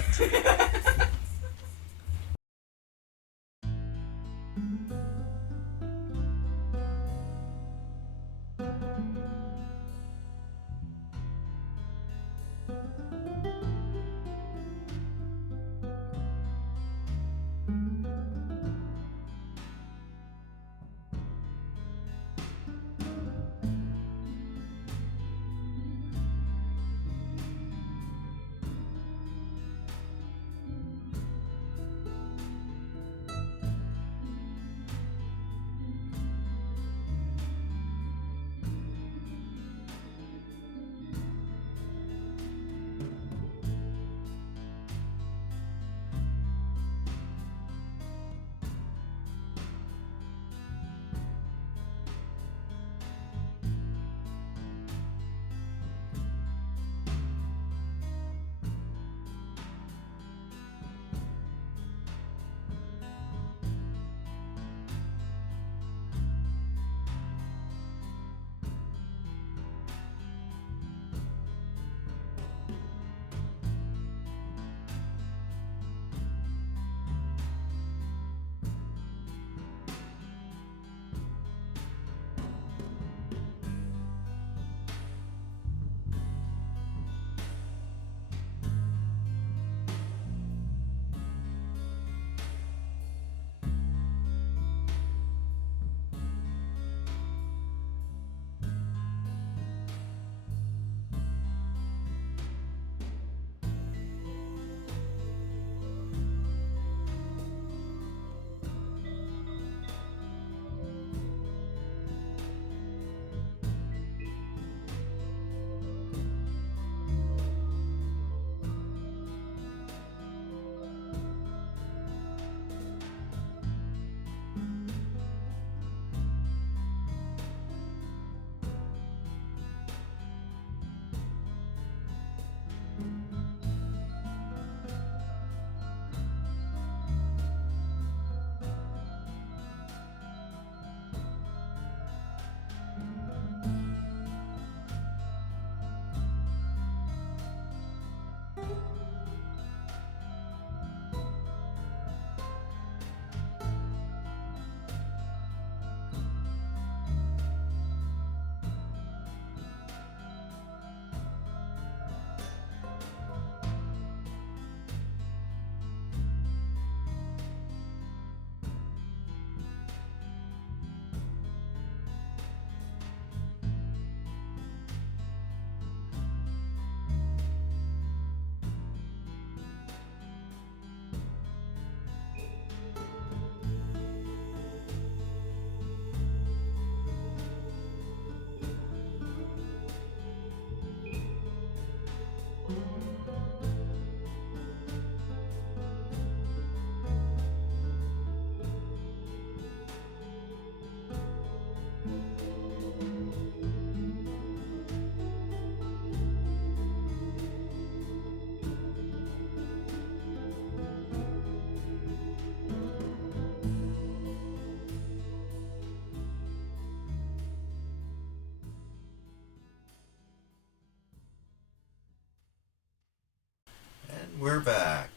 we're back.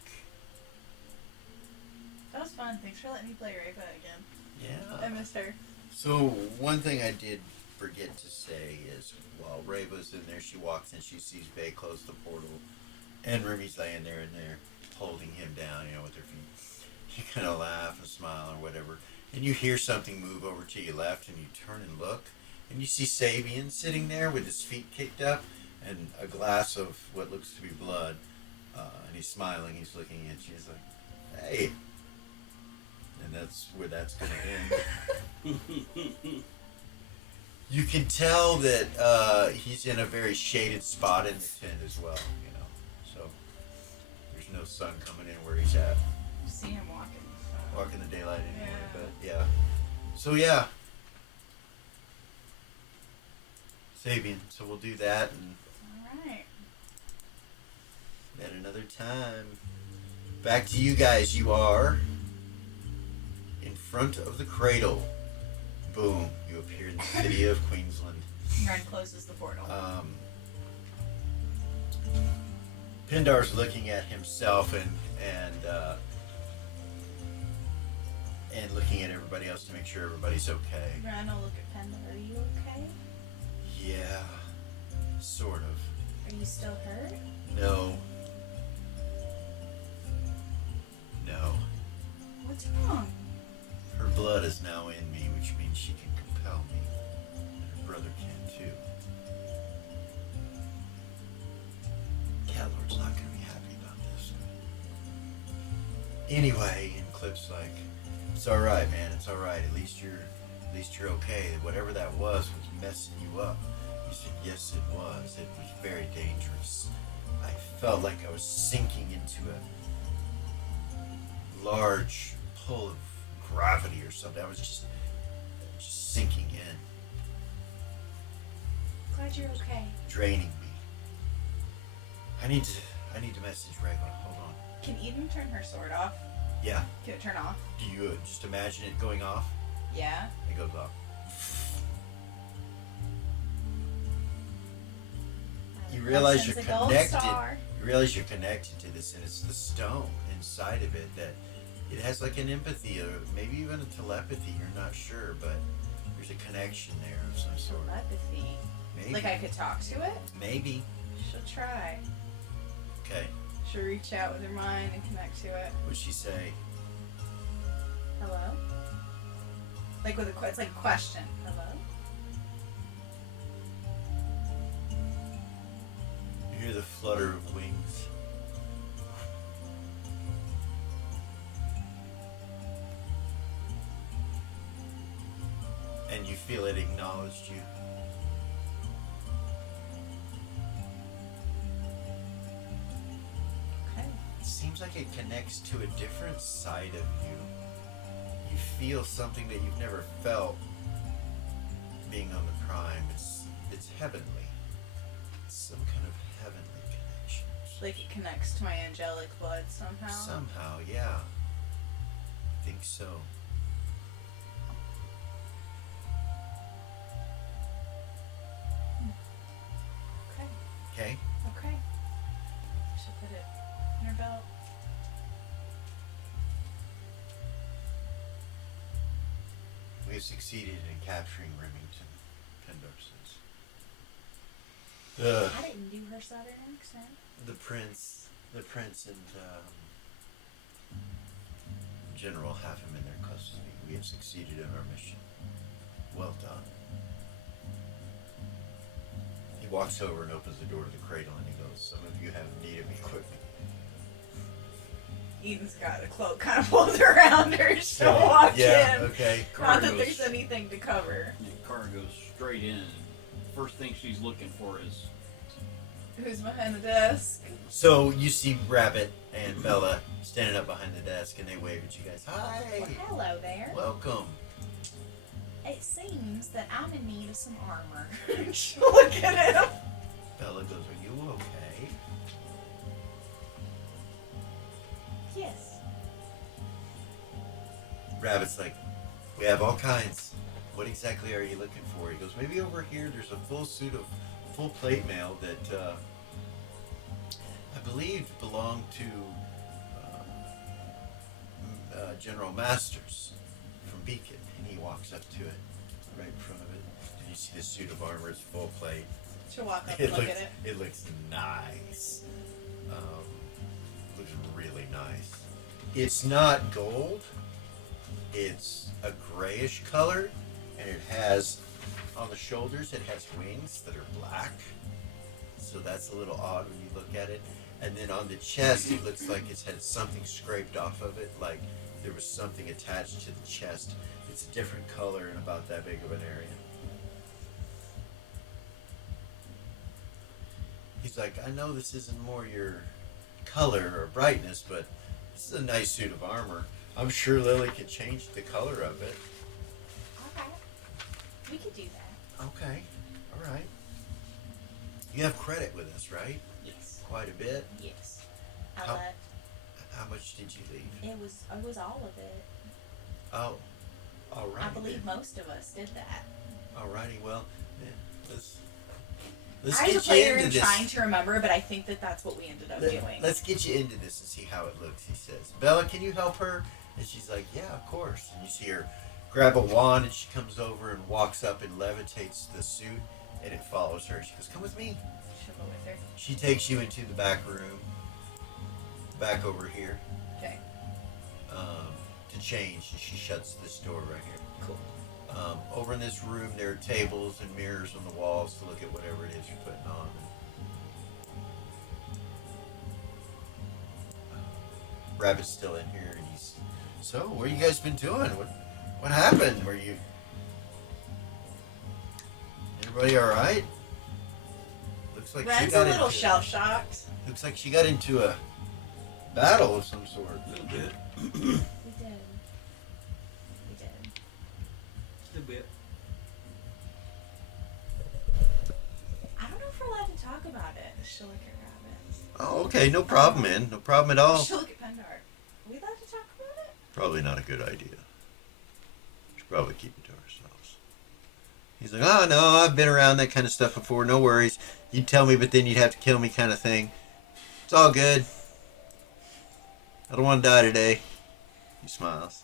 That was fun. Thanks for letting me play Reba again. Yeah. I missed her. So, one thing I did forget to say is while Reba's in there, she walks in, she sees Bay close the portal, and Remi's laying there and they're holding him down, with their feet. You kind of laugh and smile or whatever, and you hear something move over to your left, and you turn and look, and you see Sabian sitting there with his feet kicked up and a glass of what looks to be blood, and he's smiling, he's looking at you, he's like, hey. And that's where that's going to end. You can tell that he's in a very shaded spot in the tent as well, So there's no sun coming in where he's at. You see him walking. So. Walk in the daylight anyway, Yeah. but yeah. So yeah. Sabian, so we'll do that and Alright. at another time. Back to you guys. You are in front of the cradle. Boom. You appear in the city of Queensland. Ren closes the portal. Pindar's looking at himself and looking at everybody else to make sure everybody's okay. Ren will look at Penda. Are you okay? Yeah, sort of. Are you still hurt? No. No. What's wrong? Her blood is now in me, which means she can compel me. And her brother can too. Cat-Lord's not going to be happy about this. Anyway, and Clip's like, it's alright, man, it's alright. At least you're okay. Whatever that was messing you up. He said, yes, it was. It was very dangerous. I felt like I was sinking into a large pull of gravity or something. I was just sinking in, Glad you're okay. draining me. I need to message Reba. Hold on. Can Eden turn her sword off? Yeah. Can it turn off? Do you just imagine it going off? Yeah. It goes off. You realize you're Since a gold connected. star. You realize you're connected to this, and it's the stone inside of it that it has like an empathy or maybe even a telepathy. You're not sure, but there's a connection there of some sort. Telepathy. Maybe. Like I could talk to it? Maybe. She'll try. Okay. She'll reach out with her mind and connect to it. What'd she say? Hello? Like with it's like a question. Hello? You hear the flutter of wings. And you feel it acknowledged you. Okay. It seems like it connects to a different side of you. You feel something that you've never felt being on the prime. It's heavenly. It's some kind of heavenly connection. Like it connects to my angelic blood somehow. Somehow, yeah. I think so. Okay. Okay? Okay. She'll put it in her belt. We have succeeded in capturing Remington, Pindar says. I didn't do her southern accent. The prince and General have him in their custody. We have succeeded in our mission. Well done. He walks over and opens the door to the cradle and he goes, some of you have need of equipment. Eden's got a cloak kind of pulled around her. She'll walk yeah, in. okay. Not that there's anything to cover. And Kara goes straight in. First thing she's looking for is Who's behind the desk? So you see Rabbit and Bella standing up behind the desk and they wave at you guys. Hi! Well, hello there. Welcome. It seems that I'm in need of some armor. She'll look at him. Bella goes, are you okay? Yes. Rabbit's like, we have all kinds. What exactly are you looking for? He goes, maybe over here there's a full suit of full plate mail that I believe belonged to General Masters from Beacon, and he walks up to it right in front of it. And you see the suit of armor is full plate. To walk up and look at it. It looks nice. Looks really nice. It's not gold. It's a grayish color, and it has on the shoulders. It has wings that are black. So that's a little odd when you look at it. And then on the chest, it looks like it's had something scraped off of it, like there was something attached to the chest. It's a different color and about that big of an area. He's like, I know this isn't more your color or brightness, but this is a nice suit of armor. I'm sure Lily could change the color of it. Okay. We could do that. Okay, all right. You have credit with us, right? Yes. Quite a bit. Yes. How much did you leave? It was all of it. Oh, all right. I believe most of us did that. Alrighty, well, yeah, let's I was a get you player into and this. trying to remember, but I think that's what we ended up doing. Let's get you into this and see how it looks, he says. Bella, can you help her? And she's like, yeah, of course. And you see her grab a wand, and she comes over and walks up and levitates the suit, and it follows her. She goes, come with me. She'll go with her. She takes you into the back room, back over here, Okay. to change. And she shuts this door right here. Cool. Over in this room, there are tables and mirrors on the walls to look at whatever it is you're putting on. Rabbit's still in here, and he's. So, what you guys been doing? What happened? Were you? Everybody all right? Looks like she Ren's got a little into. shell shocked. Looks like she got into a battle of some sort. A little bit. We did. A little bit. I don't know if we're allowed to talk about it. She'll look at Rabbit. Oh, okay, no problem, man. No problem at all. She'll look at Pendar. Are we allowed to talk about it? Probably not a good idea. Should probably keep it to ourselves. He's like, oh no, I've been around that kind of stuff before. No worries. You'd tell me, but then you'd have to kill me, kind of thing. It's all good. I don't want to die today. He smiles.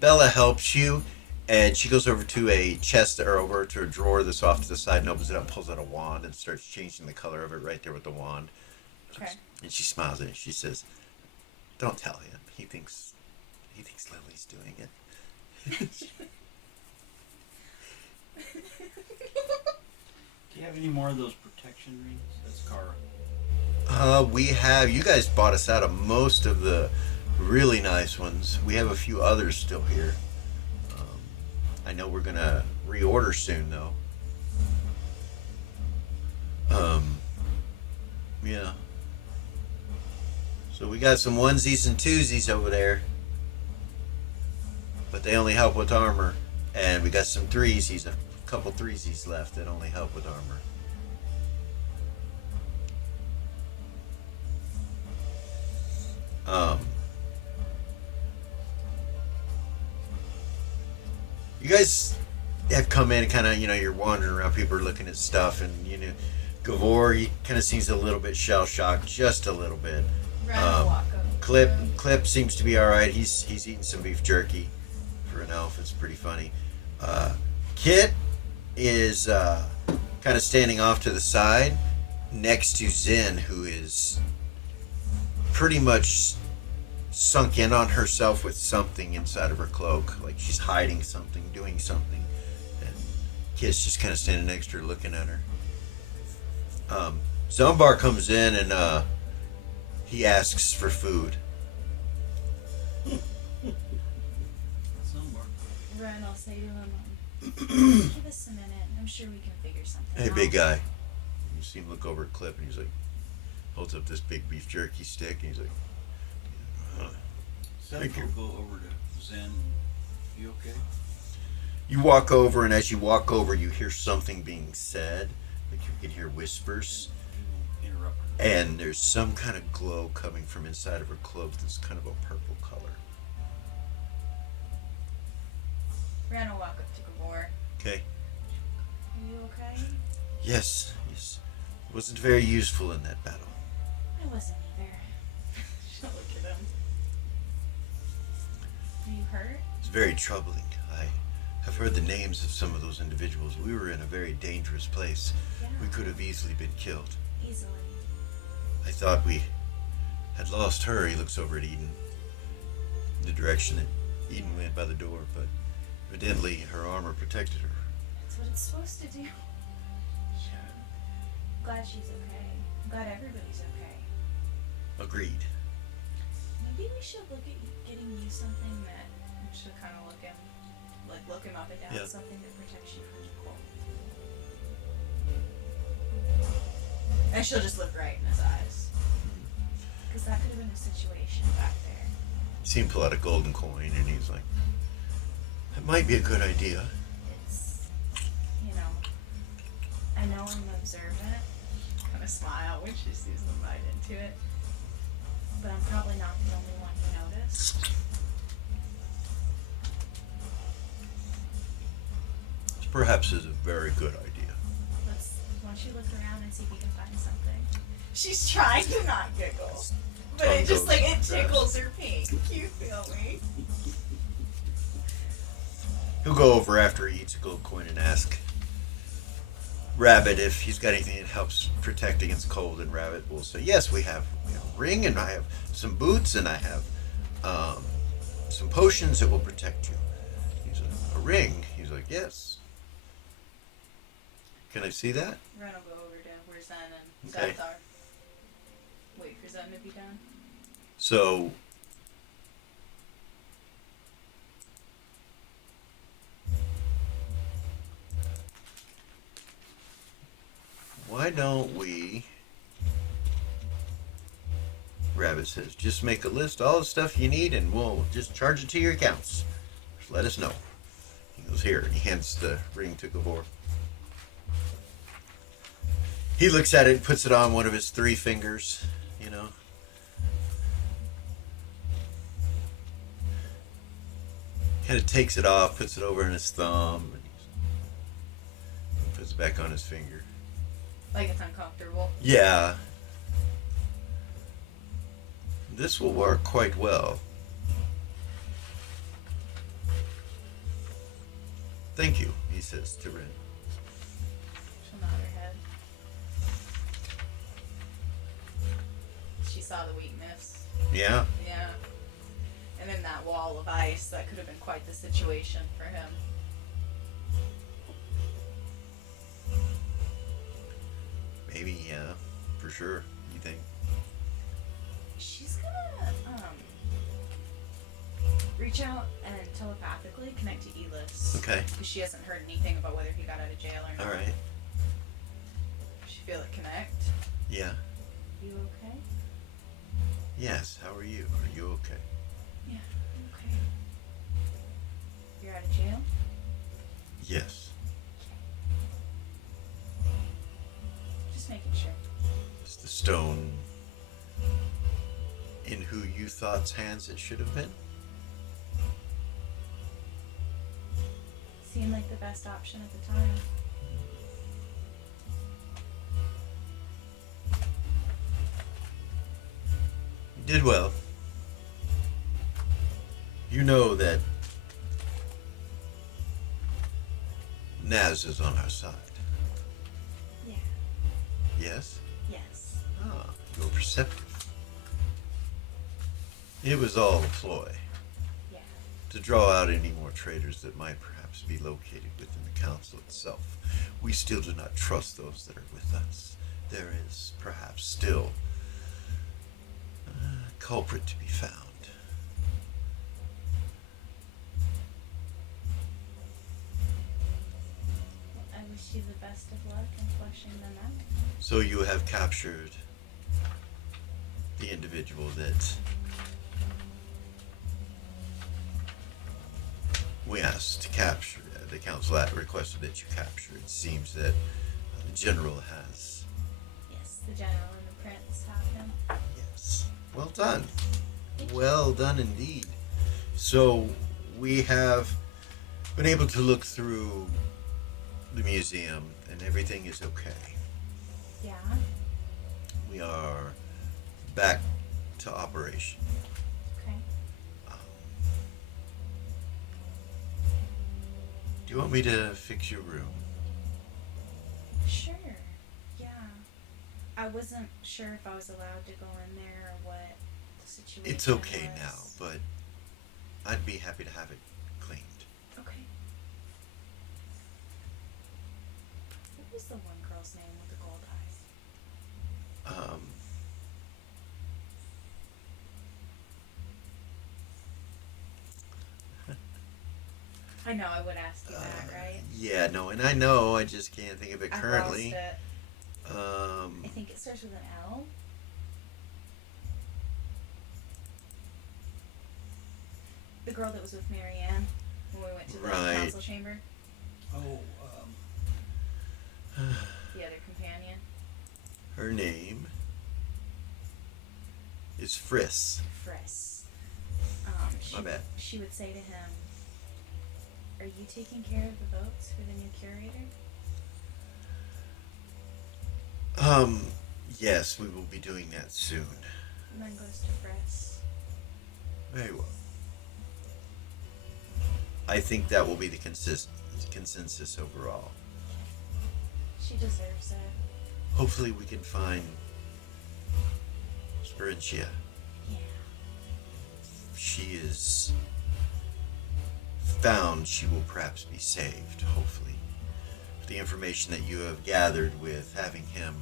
Bella helps you, and she goes over to a chest or over to a drawer that's off to the side and opens it up, pulls out a wand, and starts changing the color of it right there with the wand. Okay. And she smiles at it. She says, "Don't tell him. He thinks Lily's doing it." Do you have any more of those protection rings? That's Cara. We have. You guys bought us out of most of the really nice ones. We have a few others still here. I know we're gonna reorder soon, though. Yeah. So we got some onesies and twosies over there, but they only help with armor. And we got some threesies, a couple threesies left that only help with armor. You guys have come in and kind of, you're wandering around, people are looking at stuff, and, Gavor, he kind of seems a little bit shell-shocked, just a little bit. Ren will walk up. Clip seems to be alright, he's eating some beef jerky for an elf, it's pretty funny. Kit is kind of standing off to the side next to Zen, who is pretty much sunk in on herself with something inside of her cloak, like she's hiding something, doing something, and Kit's just kind of standing next to her looking at her. Zombar comes in and he asks for food. Ren, I'll say to him, give us a minute. I'm sure we can figure something Hey, out. big guy. You see him look over at Clip, and he's like, holds up this big beef jerky stick, and he's like, Seth Thank you. will go over to Zen. You okay? You walk over, and as you walk over, you hear something being said. Like you can hear whispers. You won't interrupt her. And there's some kind of glow coming from inside of her cloak that's kind of a purple color. Ren will walk up to Gabor. Okay. Are you okay? Yes, yes. Wasn't very useful in that battle. I wasn't either. She'll look at him. Are you hurt? It's very troubling. I have heard the names of some of those individuals. We were in a very dangerous place. Yeah. We could have easily been killed. Easily. I thought we had lost her. He looks over at Eden, the direction that Eden went by the door, but evidently her armor protected her. That's what it's supposed to do. Sure. I'm glad she's okay. I'm glad everybody's okay. Agreed. Maybe we should look at getting you something that should kind of look him up and down. Yeah. Something that protects you from the cold. And she'll just look right in his eyes. Because that could have been a situation back there. He seemed to pull out a golden coin, and he's like, that might be a good idea. It's, I know I'm observant. Kind of smile when she sees them right into it. But I'm probably not the only one who noticed. This perhaps is a very good idea. Why don't you look around and see if you can find something? She's trying to not giggle. But it just it tickles her pink. You feel me? He'll go over after he eats a gold coin and ask Rabbit if he's got anything that helps protect against cold, and Rabbit will say, yes, we have a ring, and I have some boots, and I have some potions that will protect you. He's like, a ring? He's like, yes. Can I see that? Ren will go over to where Zen and Okay. Seth are. Wait for Zen to be done. So why don't we, Rabbit says, just make a list of all the stuff you need and we'll just charge it to your accounts. Just let us know. He goes, here, and he hands the ring to Gabor. He looks at it and puts it on one of his 3 fingers, Kind of takes it off, puts it over in his thumb, and puts it back on his finger. Like it's uncomfortable. Yeah. This will work quite well. Thank you, he says to Ren. She'll nod her head. She saw the weakness. Yeah. Yeah. And in that wall of ice, that could have been quite the situation for him. Maybe, yeah, for sure. You think? She's gonna reach out and telepathically connect to Elis. Okay. Because she hasn't heard anything about whether he got out of jail or not. All right. She feel it connect. Yeah. You okay? Yes. How are you? Are you okay? Yeah, I'm okay. You're out of jail? Yes. Just making sure. Is the stone in who you thought's hands it should have been? Seemed like the best option at the time. You did well. You know that Naz is on our side. Yeah. Yes? Yes. Ah, you're perceptive. It was all a ploy Yeah. to draw out any more traitors that might perhaps be located within the council itself. We still do not trust those that are with us. There is perhaps still a culprit to be found. I wish you the best of luck in flushing them out. So you have captured the individual that we asked to capture. The council had requested that you capture. It seems that the general has. Yes, the general and the prince have him. Yes. Well done. Well done indeed. So we have been able to look through the museum and everything is okay. Yeah. We are back to operation. Okay. Um, do you want me to fix your room? Sure. Yeah. I wasn't sure if I was allowed to go in there or what the situation It's okay was. now, but I'd be happy to have it cleaned. Okay. What was the one girl's name with the gold eyes? Um, I know I would ask you that, right? yeah, no, and I know, I just can't think of it currently. I lost it. I think it starts with an L. The girl that was with Marianne when we went to the Right. council chamber. Oh, The other companion. Her name is Friss. Friss. My bad. She would say to him, "Are you taking care of the votes for the new curator?" Yes, we will be doing that soon. And then goes to Friss. Very well. I think that will be the consensus overall. She deserves it. Hopefully we can find Sperintia. Yeah. She is found, she will perhaps be saved, hopefully. With the information that you have gathered with having him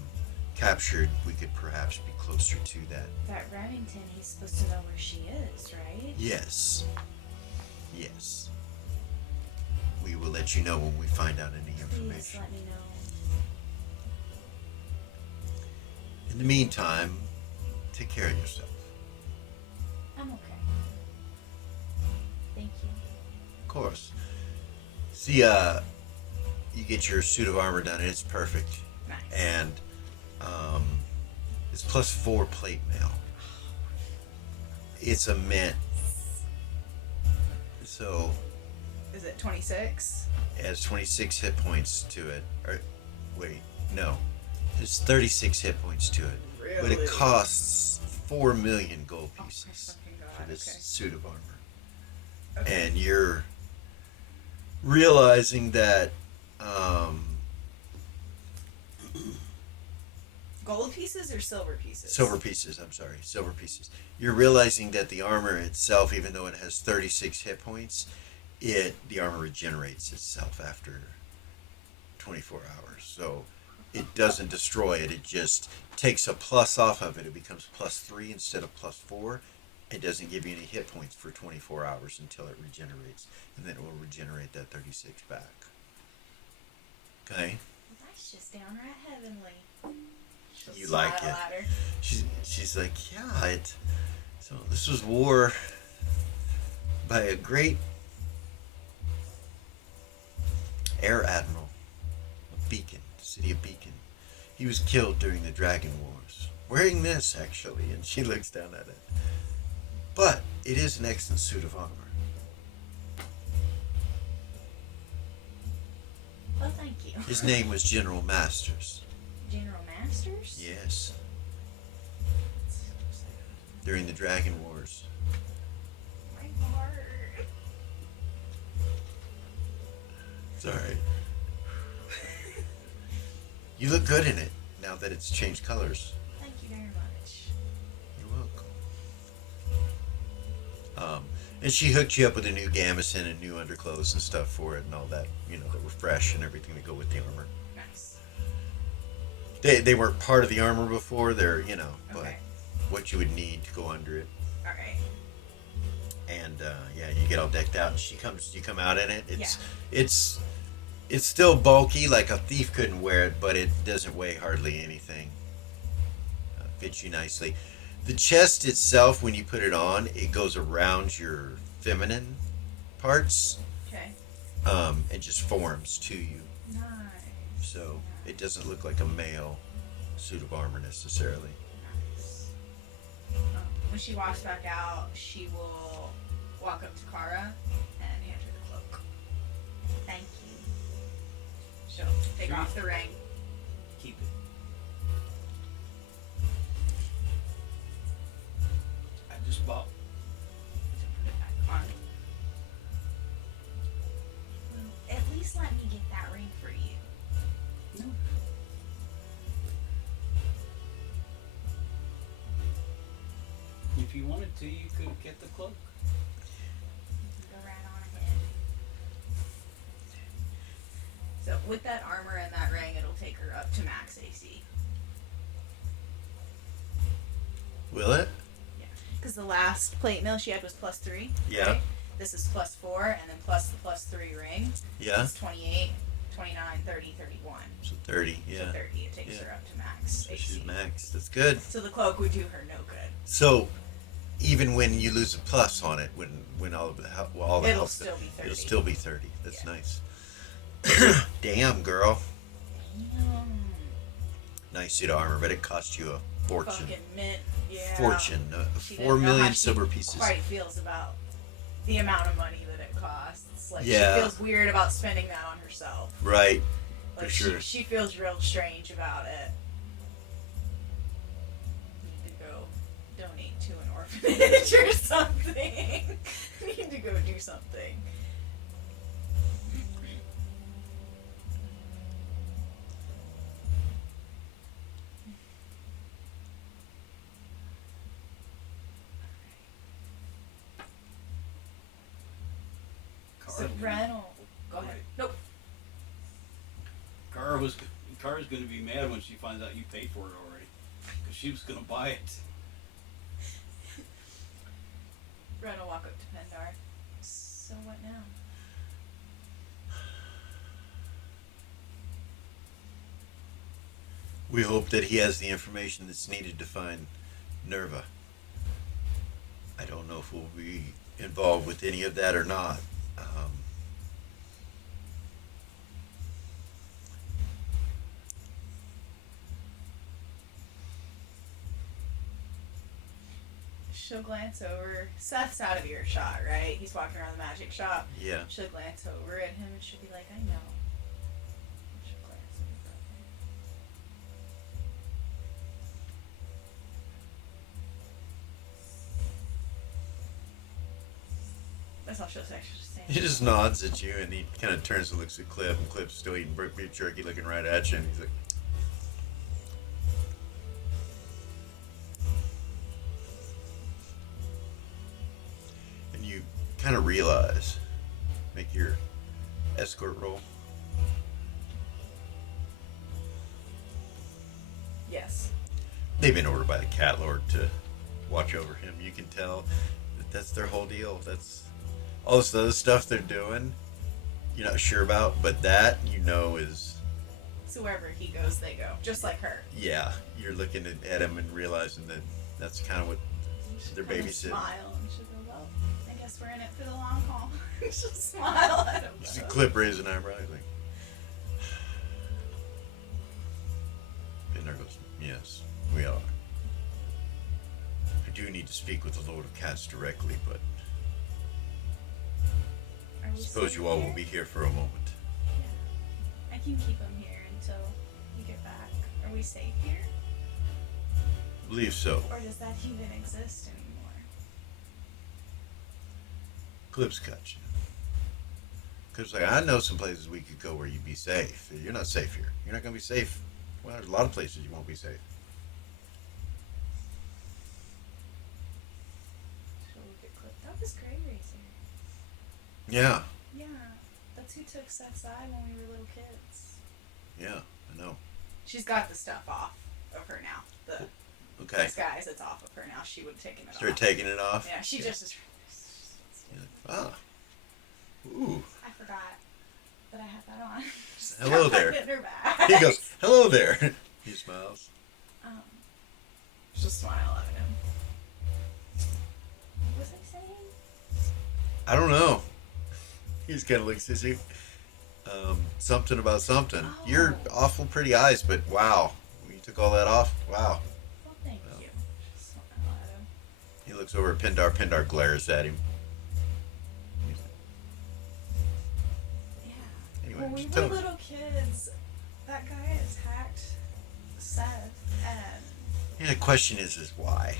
captured, we could perhaps be closer to that. That Remington, he's supposed to know where she is, right? Yes. Yes. We will let you know when we find out any Please information. let me know. In the meantime, take care of yourself. I'm okay. Thank you. Of course. See, you get your suit of armor done, and it's perfect. Nice. And, it's +4 plate mail. It's a mint. So, Is it 26? it has 26 hit points to it. Or, wait, no. There's 36 hit points to it. But Really? it costs 4 million gold Oh my pieces fucking God, for this okay. suit of armor. Okay. And you're realizing that, Gold pieces or silver pieces? silver pieces, silver pieces. You're realizing that the armor itself, even though it has 36 hit points, the armor regenerates itself after 24 hours. So it doesn't destroy it, it just takes a plus off of it. It becomes +3 instead of +4. It doesn't give you any hit points for 24 hours until it regenerates. And then it will regenerate that 36 back. Okay? Well, that's just downright heavenly. She'll You smile like it. at her. She's like, yeah, so this was war by a great air admiral of Beacon, the city of Beacon. He was killed during the Dragon Wars. Wearing this, actually, and she looks down at it. But it is an excellent suit of armor. Well, thank you. His name was General Masters. General Masters? Yes. During the Dragon Wars. My heart. It's alright. You look good in it, now that it's changed colors. Thank you very much. You're welcome. And she hooked you up with a new gamison and new underclothes and stuff for it and all that, that were fresh and everything to go with the armor. Nice. They weren't part of the armor before, they're, but Okay. what you would need to go under it. Alright. And, yeah, you get all decked out and you come out in it. Yeah. It's still bulky, like a thief couldn't wear it, but it doesn't weigh hardly anything. Fits you nicely. The chest itself, when you put it on, it goes around your feminine parts, Okay. and just forms to you. Nice. So it doesn't look like a male suit of armor necessarily. Nice. When she walks back out, she will walk up to Kara and hand her the cloak. Thank you. she'll take Sure. off the ring. Keep it. I just bought. To put it back on. Well, at least let me get that ring for you. No. If you wanted to, you could get the cloak. Go right on ahead. So with that armor and that ring, it'll take her up to max AC. Will it? Yeah. Because the last plate mill she had was +3. Yeah. Right? This is +4, and then plus the +3 ring. Yeah. It's 28, 29, 30, 31. So 30. Yeah. So 30, it takes Yeah. her up to max So AC. she's max. That's good. So the cloak would do her no good. So even when you lose a plus on it, when all the It'll health, still be 30. it'll still be 30. That's Yeah. nice. Damn, girl. Nice suit of armor, but it cost you a fortune. Fucking mint. Yeah. Fortune. She 4 didn't know million how she silver pieces. quite feels about the amount of money that it costs. Like Yeah. she feels weird about spending that on herself. Right. Like For sure. she feels real strange about it. Need to go donate to an orphanage or something. Need to go do something. So Ren will go ahead. Right. Nope. Kara's going to be mad when she finds out you paid for it already, because she was going to buy it. Ren will walk up to Pendar. So what now? We hope that he has the information that's needed to find Nerva. I don't know if we'll be involved with any of that or not. She'll glance over. Seth's out of earshot, right? He's walking around the magic shop. Yeah. She'll glance over at him and she'll be like, I know. She'll glance at her brother. That's all she'll say. She'll just say. He just nods at you and he kind of turns and looks at Cliff, and Cliff's still eating beef jerky, looking right at you, and he's like, and you kind of realize, make your escort roll. Yes. They've been ordered by the Cat Lord to watch over him. You can tell that that's their whole deal. That's all this other stuff they're doing, you're not sure about, but that you know is, So wherever he goes, they go. Just like her. yeah, you're looking at him and realizing that that's kind of what they're She'll kinda babysitting. smile and she'll go, well, I guess we're in it for the long haul. She'll smile at him. You see Cliff raise an eyebrow, he's like, and there goes, yes, we are. I do need to speak with the Lord of Cats directly, but Are I we suppose safe you all here? will be here for a moment. Yeah. I can keep him here until you get back. Are we safe here? I believe so. Or does that even exist anymore? Cliff's cut you. Cliff's like, I know some places we could go where you'd be safe. You're not safe here. You're not going to be safe. Well, there's a lot of places you won't be safe. She'll look at Cliff. That was Gray Racer. Yeah, Yeah. That's who took Seth's eye when we were little kids. yeah, I know. She's got the stuff off of her now. The Okay. disguise that's off of her now. She would have taken it Start off. taking it off. Yeah, she just is. You're like, ah. Ooh. I forgot that I had that on. Just Hello got there. that in her bag. He goes, hello there. He smiles. Just smile at him. What was I saying? I don't know. He just kind of looks at you. Something about something. Oh. You're awful pretty eyes, but wow. When you took all that off, wow. Well, thank Well. you. Just smile at him. He looks over at Pindar. Pindar glares at him. He's like, Yeah. Anyway, When we just were tell me. little kids, that guy attacked Seth, and Yeah, the question is why?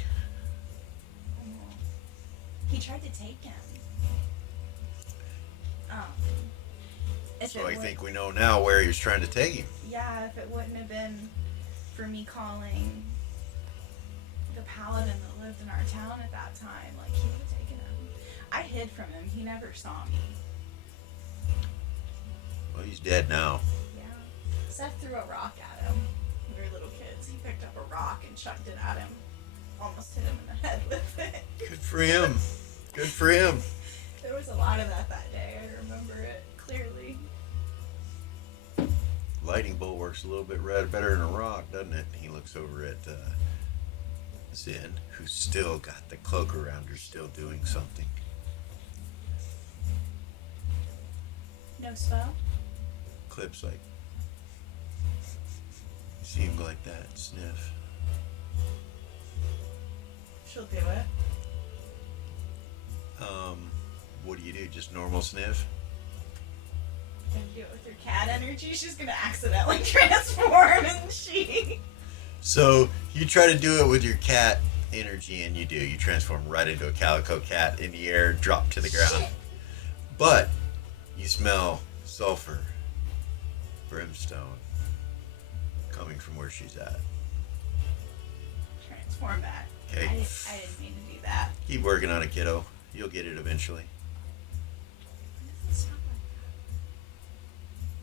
well, he tried to take him. Um, if So it I would- think we know now where he was trying to take him. Yeah, if it wouldn't have been for me calling the paladin that lived in our town at that time, like, he would have taken him. I hid from him. He never saw me. Well, he's dead now. Yeah. Seth threw a rock at him. We were little kids. He picked up a rock and chucked it at him. Almost hit him in the head with it. Good for him. Good for him. There was a lot of that day. I remember it clearly. Lightning bolt works a little bit better than a rock, doesn't it? He looks over at Zen, who's still got the cloak around her, still doing something. No spell? Clip's like, seemed like that. Sniff. She'll do it. What do you do? Just normal sniff? Gonna do it with her cat energy. She's gonna accidentally transform, and she. So you try to do it with your cat energy, and you do. You transform right into a calico cat in the air, drop to the ground. But you smell sulfur, brimstone, coming from where she's at. Transform back. Okay. I didn't mean to do that. Keep working on it, kiddo. You'll get it eventually. What does it sound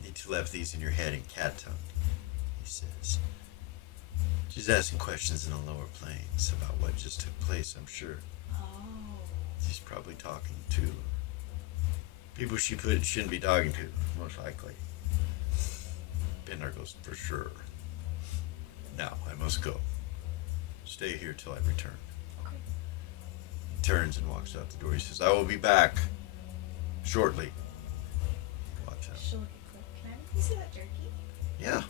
like? Need telepathies in your head in cat tongue, he says. She's asking questions in the lower planes about what just took place, I'm sure. Oh. She's probably talking to people she shouldn't be talking to, most likely. Bender goes, for sure. Now, I must go. Stay here till I return. Okay. He turns and walks out the door. He says, I will be back shortly. Walks out. She'll look at Cliff. Can I have a piece of that jerky? Yeah.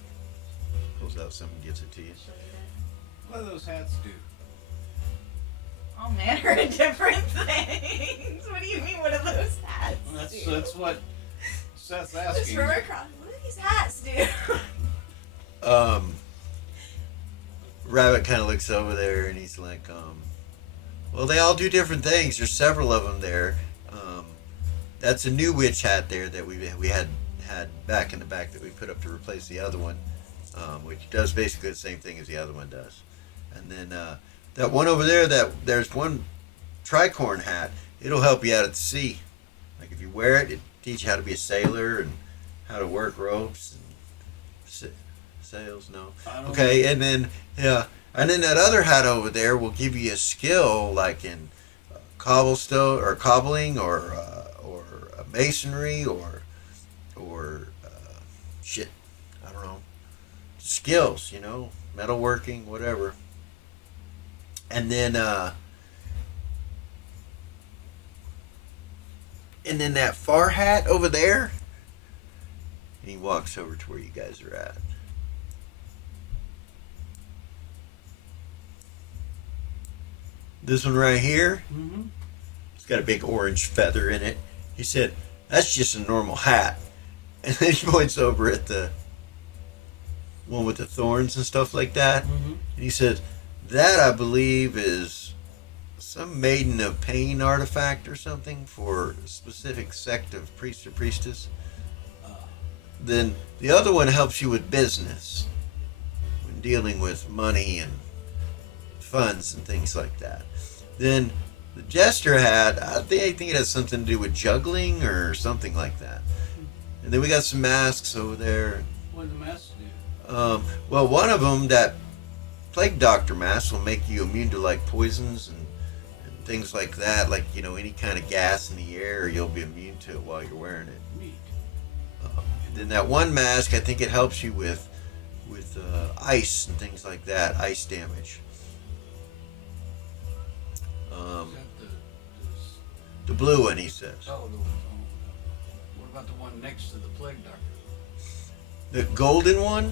Pulls out some and gives it to you. She'll eat it. What do those hats do? All manner of different things. What do you mean? What are those hats? Well, do? that's what Seth's Just asking. from across. What do these hats do? Rabbit kind of looks over there and he's like, well, they all do different things. There's several of them there. That's a new witch hat there that we had back in the back that we put up to replace the other one, which does basically the same thing as the other one does. And then that one over there, there's one tricorn hat. It'll help you out at the sea. Like if you wear it, it teach you how to be a sailor and how to work ropes and sails. No. I don't Okay, and then and then that other hat over there will give you a skill like in cobblestone or cobbling or masonry or shit. I don't know, skills. Metalworking, whatever. And then that far hat over there. And he walks over to where you guys are at. This one right here, Mm-hmm. it's got a big orange feather in it. He said, that's just a normal hat. And then he points over at the one with the thorns and stuff like that. Mm-hmm. And he said, that I believe is some Maiden of Pain artifact or something for a specific sect of priest or priestess. Then the other one helps you with business when dealing with money and funds and things like that. Then the jester hat, I think it has something to do with juggling or something like that. And then we got some masks over there. What do the masks do? Well, one of them, that plague doctor mask, will make you immune to like poisons and things like that. Like any kind of gas in the air, you'll be immune to it while you're wearing it. Meat. Then that one mask, I think it helps you with ice and things like that, ice damage. Is that The blue one, he says. what about the one next to the plague doctor? The golden one,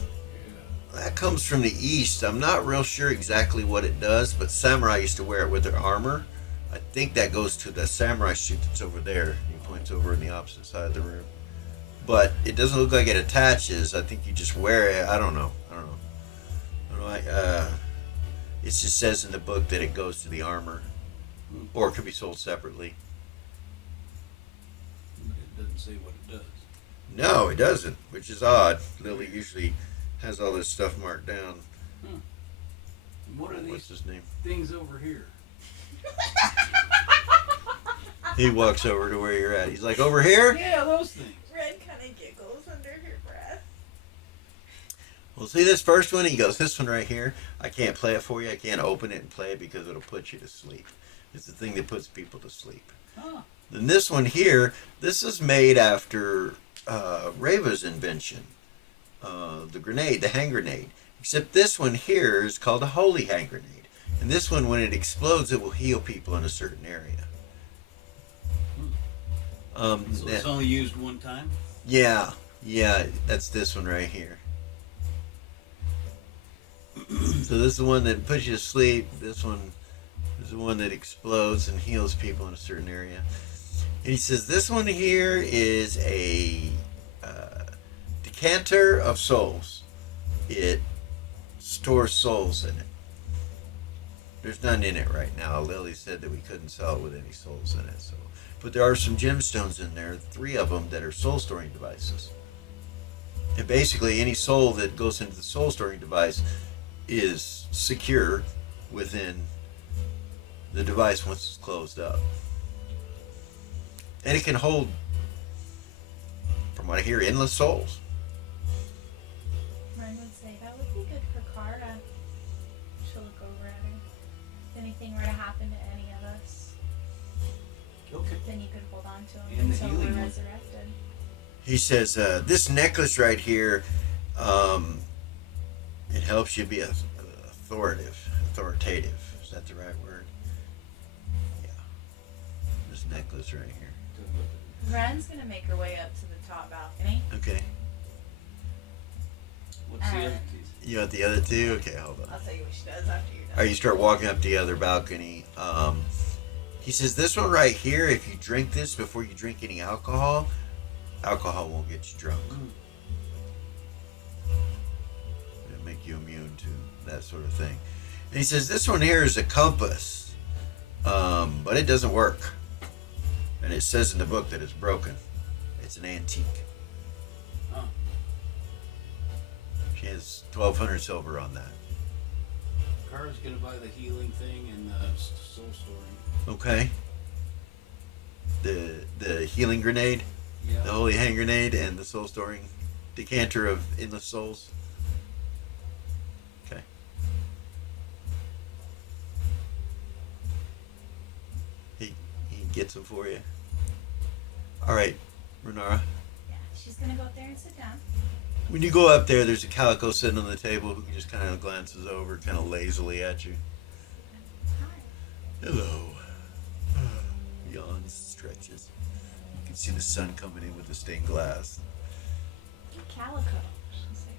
Yeah. that comes from the east. I'm not real sure exactly what it does, but samurai used to wear it with their armor. I think that goes to the samurai suit that's over there. He points over in the opposite side of the room. but it doesn't look like it attaches. I think you just wear it. I don't know. I don't know. I don't know. It just says in the book that it goes to the armor, or it could be sold separately. It doesn't say what it does. No, it doesn't, which is odd. Lily usually has all this stuff marked down. What are What's these his name? things over here? He walks over to where you're at. He's like, over here? Yeah, those things. Red kind of giggles under her breath. Well, see this first one? He goes, this one right here, I can't play it for you. I can't open it and play it because it'll put you to sleep. It's the thing that puts people to sleep. Huh. Then this one here, this is made after Reva's invention. The grenade, the hand grenade. Except this one here is called a holy hand grenade. And this one, when it explodes, it will heal people in a certain area. So it's only used one time? Yeah, that's this one right here. So this is the one that puts you to sleep. This one is the one that explodes and heals people in a certain area. And he says this one here is a decanter of souls. It stores souls in it. There's none in it right now. Lily said that we couldn't sell it with any souls in it. So, but there are some gemstones in there, 3 of them that are soul storing devices. And basically, any soul that goes into the soul storing device is secure within the device once it's closed up. And it can hold, from what I hear, endless souls. Ren would say that would be good for Kara. She'll look over at her. If anything were to happen to any of us, Okay. then you could hold on to And him the until we're healing one. resurrected. He says, this necklace right here, it helps you be authoritative. Is that the right word? Yeah. This necklace right here. Ren's gonna make her way up to the top balcony. Okay. What's the other two? You want the other 2? Okay, hold on. I'll tell you what she does after you're done. Or you start walking up the other balcony. He says this one right here, if you drink this before you drink any alcohol, alcohol won't get you drunk. It'll make you immune to that sort of thing. And he says this one here is a compass, but it doesn't work. And it says in the book that it's broken. It's an antique. Huh. She has 1,200 silver on that. Kara's gonna buy the healing thing and the soul storing. Okay. The healing grenade, Yeah. the holy hand grenade, and the soul storing decanter of endless souls. Okay. He gets them for you. All right, Renara. Yeah, she's gonna go up there and sit down. When you go up there, there's a calico sitting on the table who just kind of glances over, kind of lazily at you. Hi. Hello. Yawns, stretches. You can see the sun coming in with the stained glass. Calico. She'll say,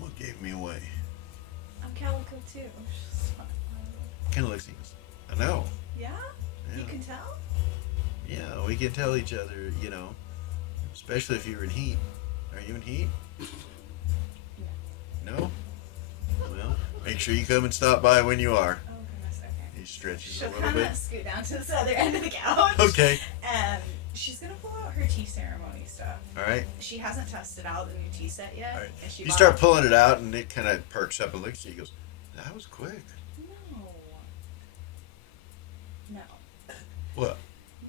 What gave me away? I'm Calico too. She'll smile. Kind of looks like us. I know. Yeah? Yeah. You can tell? Yeah, we can tell each other, you know. Especially if you're in heat. Are you in heat? No? Well, make sure you come and stop by when you are. Oh goodness, okay. He stretches She'll a little kind bit. of scoot down to this other end of the couch. Okay. And she's gonna pull out her tea ceremony stuff. All right. She hasn't tested out the new tea set yet. All right. And she You bought- start pulling it out, and it kind of perks up and looks at you. He goes, "That was quick." No. No. What?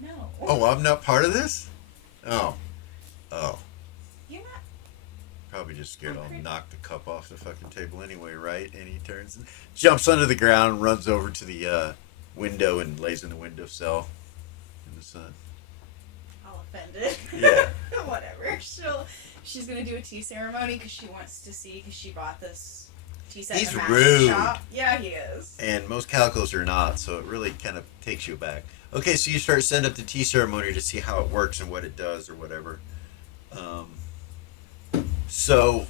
No. Oh, I'm not part of this? Oh. You're not. Probably just scared I'll Okay. knock the cup off the fucking table anyway, right? And he turns and jumps under the ground, runs over to the window and lays in the windowsill in the sun. All offended. Yeah. Whatever. She's gonna do a tea ceremony because she wants to see, because she bought this tea set He's in a magic rude. shop. Yeah, he is. And most calicos are not, so it really kind of takes you aback. Okay, so you start setting up the tea ceremony to see how it works and what it does or whatever. So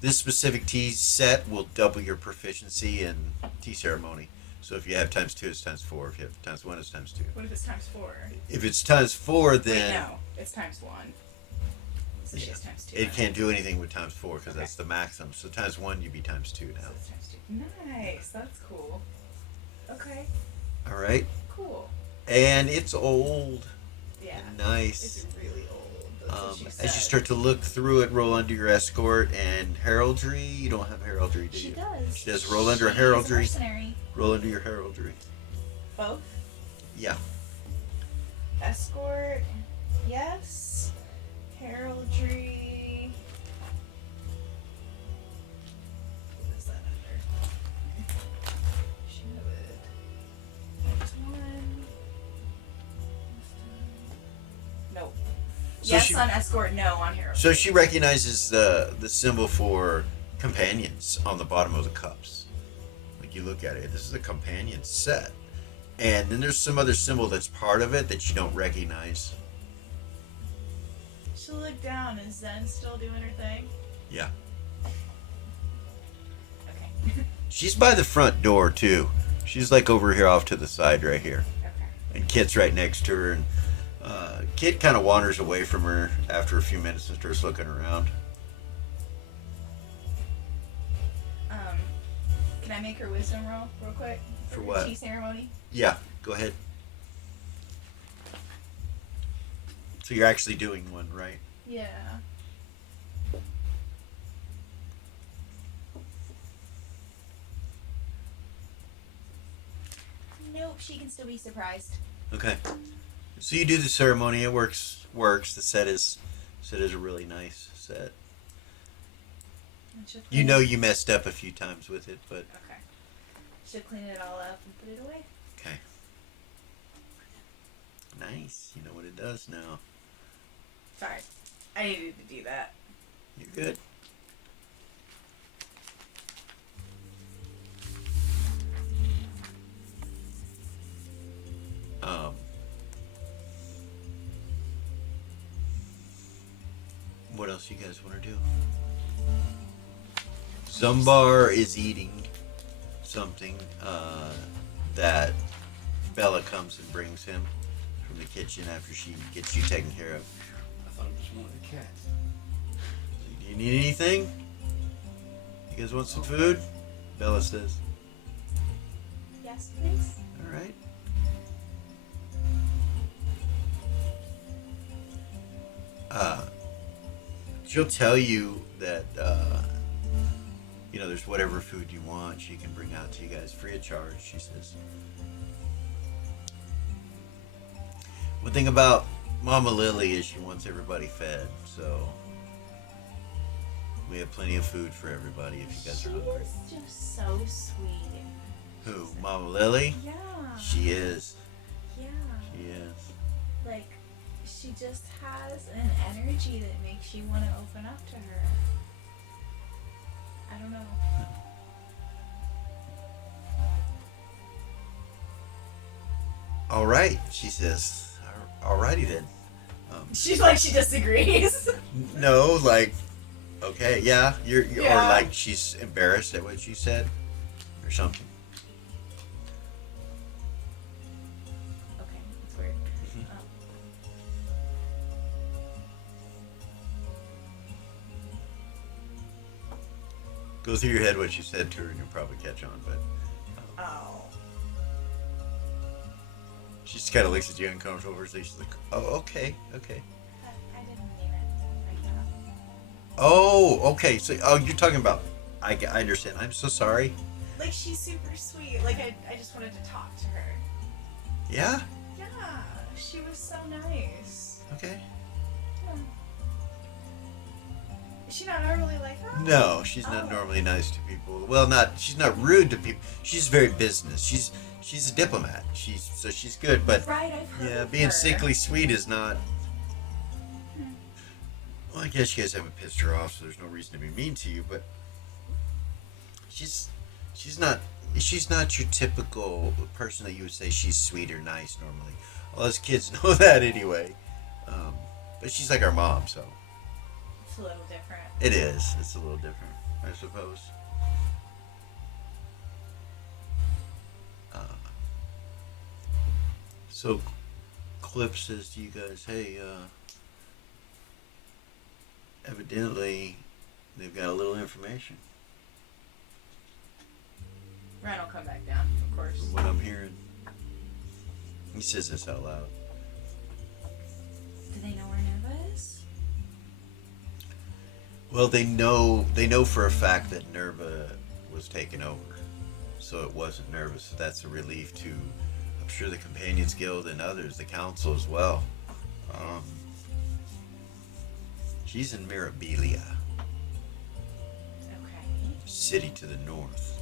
this specific tea set will double your proficiency in tea ceremony. So if you have times 2, it's times 4. If you have times 1, it's times 2. What if it's times 4? If it's times 4, then Wait, no, it's times 1. So she has times 2. it can't do anything with times 4 because Okay. that's the maximum. So times 1, you'd be times 2 now. So it's times 2. Nice, that's cool. Okay, All right. cool. And it's old Yeah. and nice. It's really old. That's what she As said. you start to look through it, roll under your escort and heraldry. You don't have heraldry, do She you? does. She does. Roll under She's heraldry. A mercenary. Roll under your heraldry. Both. Yeah. Escort, yes. Heraldry. What is that under? Should. Next one. Nope. So Yes she- on escort, no on heraldry. So she recognizes the symbol for companions on the bottom of the cups. Like you look at it, this is a companion set. And then there's some other symbol that's part of it that you don't recognize. She'll look down. Is Zen still doing her thing? Yeah. Okay. She's by the front door too. She's like over here off to the side right here. Okay. And Kit's right next to her. And Kit kind of wanders away from her after a few minutes and starts looking around. Can I make her wisdom roll real quick? For her what? Tea ceremony? Yeah, go ahead. So you're actually doing one, right? Yeah. Nope, she can still be surprised. Okay. So you do the ceremony. It works. The set is a really nice set. And she'll You clean know it- you messed up a few times with it, but Okay. She'll clean it all up and put it away. okay. Nice. You know what it does now. Sorry. I needed to do that. You're good. What else you guys want to do? Zumbar is eating something that Bella comes and brings him from the kitchen after she gets you taken care of. I thought it was one of the cats. Do you need anything? You guys want some food? Bella says. Yes, please. All right. She'll tell you that, there's whatever food you want she can bring out to you guys free of charge, she says. One thing about Mama Lily is she wants everybody fed, so we have plenty of food for everybody if you guys She are hungry. is just so sweet. Who? Mama Lily? Yeah. She is. Yeah. She is. Like, she just has an energy that makes you want to open up to her. I don't know. All right, she says. Alrighty then. She's like, she disagrees. No, like, okay, yeah, you're Yeah. or like she's embarrassed at what you said, or something. Okay, that's weird. Go through your head what you said to her, and you'll probably catch on. But Oh. she just kind of looks at you uncomfortable. So she's like, "Oh, okay." I didn't mean it like that. Oh, okay. So, you're talking about. I understand. I'm so sorry. Like, she's super sweet. Like, I just wanted to talk to her. Yeah. Yeah, she was so nice. Okay. Yeah. Is she not normally like that? No, she's not Oh. normally nice to people. Well, she's not rude to people. She's very business. She's a diplomat. She's good, but Right, I've heard yeah, of being her. sickly sweet is not. Well, I guess you guys haven't pissed her off, so there's no reason to be mean to you. But she's not your typical person that you would say she's sweet or nice normally. All us kids know that anyway. But she's like our mom, so It's a little different. it is. It's a little different, I suppose. So Clip says to you guys, hey, evidently they've got a little information. Ren will come back down, of course. From what I'm hearing. He says this out loud. Do they know where Nova is? Well, they know for a fact that Nerva was taken over. So it wasn't Nerva, so that's a relief to, I'm sure, the Companions Guild and others, the council as well. She's in Mirabilia, Okay. city to the north.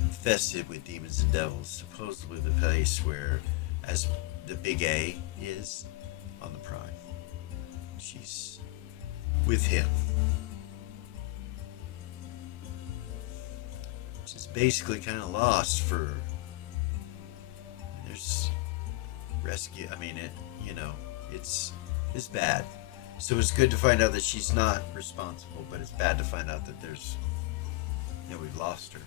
Infested with demons and devils, supposedly the place where, as the Big A is on the Prime, she's with him. She's basically kind of lost for. There's rescue. I mean, it's bad. So it's good to find out that she's not responsible, but it's bad to find out that we've lost her.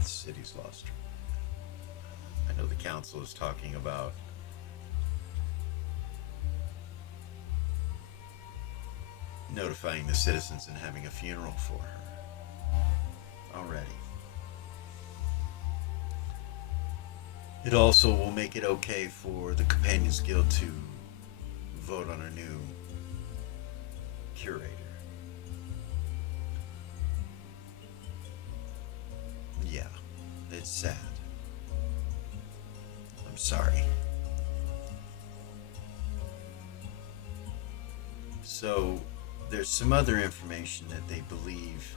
The city's lost her. I know the council is talking about notifying the citizens and having a funeral for her already. It also will make it okay for the Companions Guild to vote on a new curator. Yeah, it's sad. I'm sorry. So, there's some other information that they believe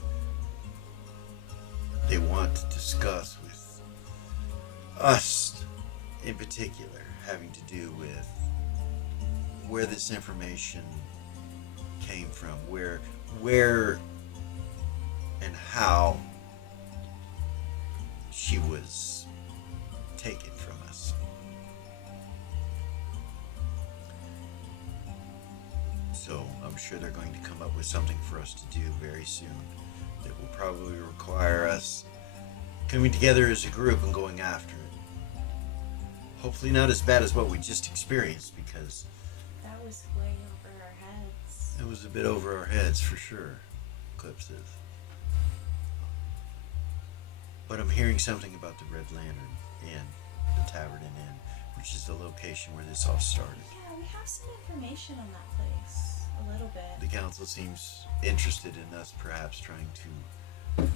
they want to discuss with us in particular, having to do with where this information came from, where and how she was taken from us. So I'm sure they're going to come up with something for us to do very soon that will probably require us coming together as a group and going after it. Hopefully not as bad as what we just experienced, because That was way over our heads. it was a bit over our heads for sure, Clip says. But I'm hearing something about the Red Lantern Inn, the Tavern and Inn, which is the location where this all started. Yeah, we have some information on that place. A little bit. The council seems interested in us perhaps trying to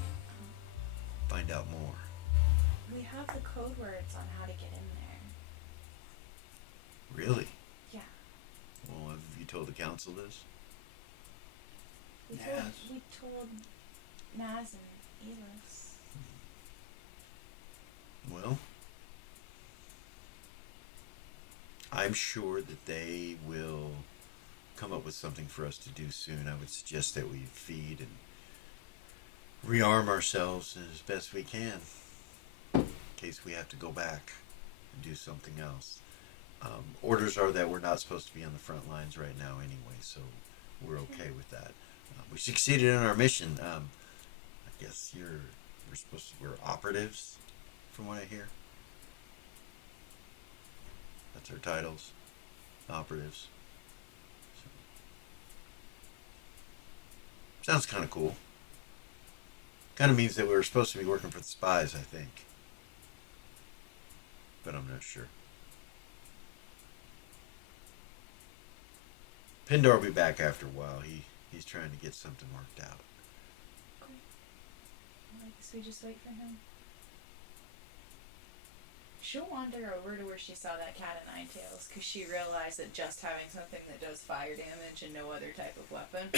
find out more. We have the code words on how to get in there. Really? Yeah. Well, have you told the council this? We told Naz and Elis. Well, I'm sure that they will come up with something for us to do soon. I would suggest that we feed and rearm ourselves as best we can in case we have to go back and do something else. Orders are that we're not supposed to be on the front lines right now anyway, so we're okay with that. We succeeded in our mission. I guess we're operatives, from what I hear. That's our titles, operatives. So, sounds kind of cool. Kind of means that we were supposed to be working for the spies, I think. But I'm not sure. Pindar will be back after a while. He's trying to get something worked out. Cool. I guess we just wait for him. She'll wander over to where she saw that cat of nine tails, because she realized that just having something that does fire damage and no other type of weapon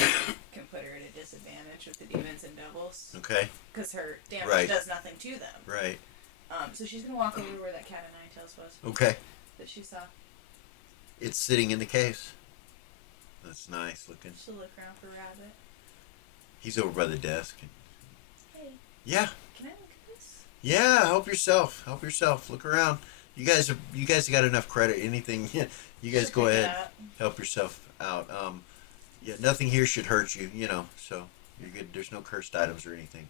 can put her at a disadvantage with the demons and devils. Okay. Because her damage does nothing to them. Right. So she's gonna walk over where that cat of nine tails was. Okay. That she saw. It's sitting in the case. That's nice looking. She'll look around for Rabbit. He's over by the desk. Hey. Yeah. Can I look at this? Yeah. Help yourself. Help yourself. Look around. You guys got enough credit. Anything. You guys She'll go pick it ahead. up. Help yourself out. Yeah. Nothing here should hurt you. So you're good. There's no cursed items or anything.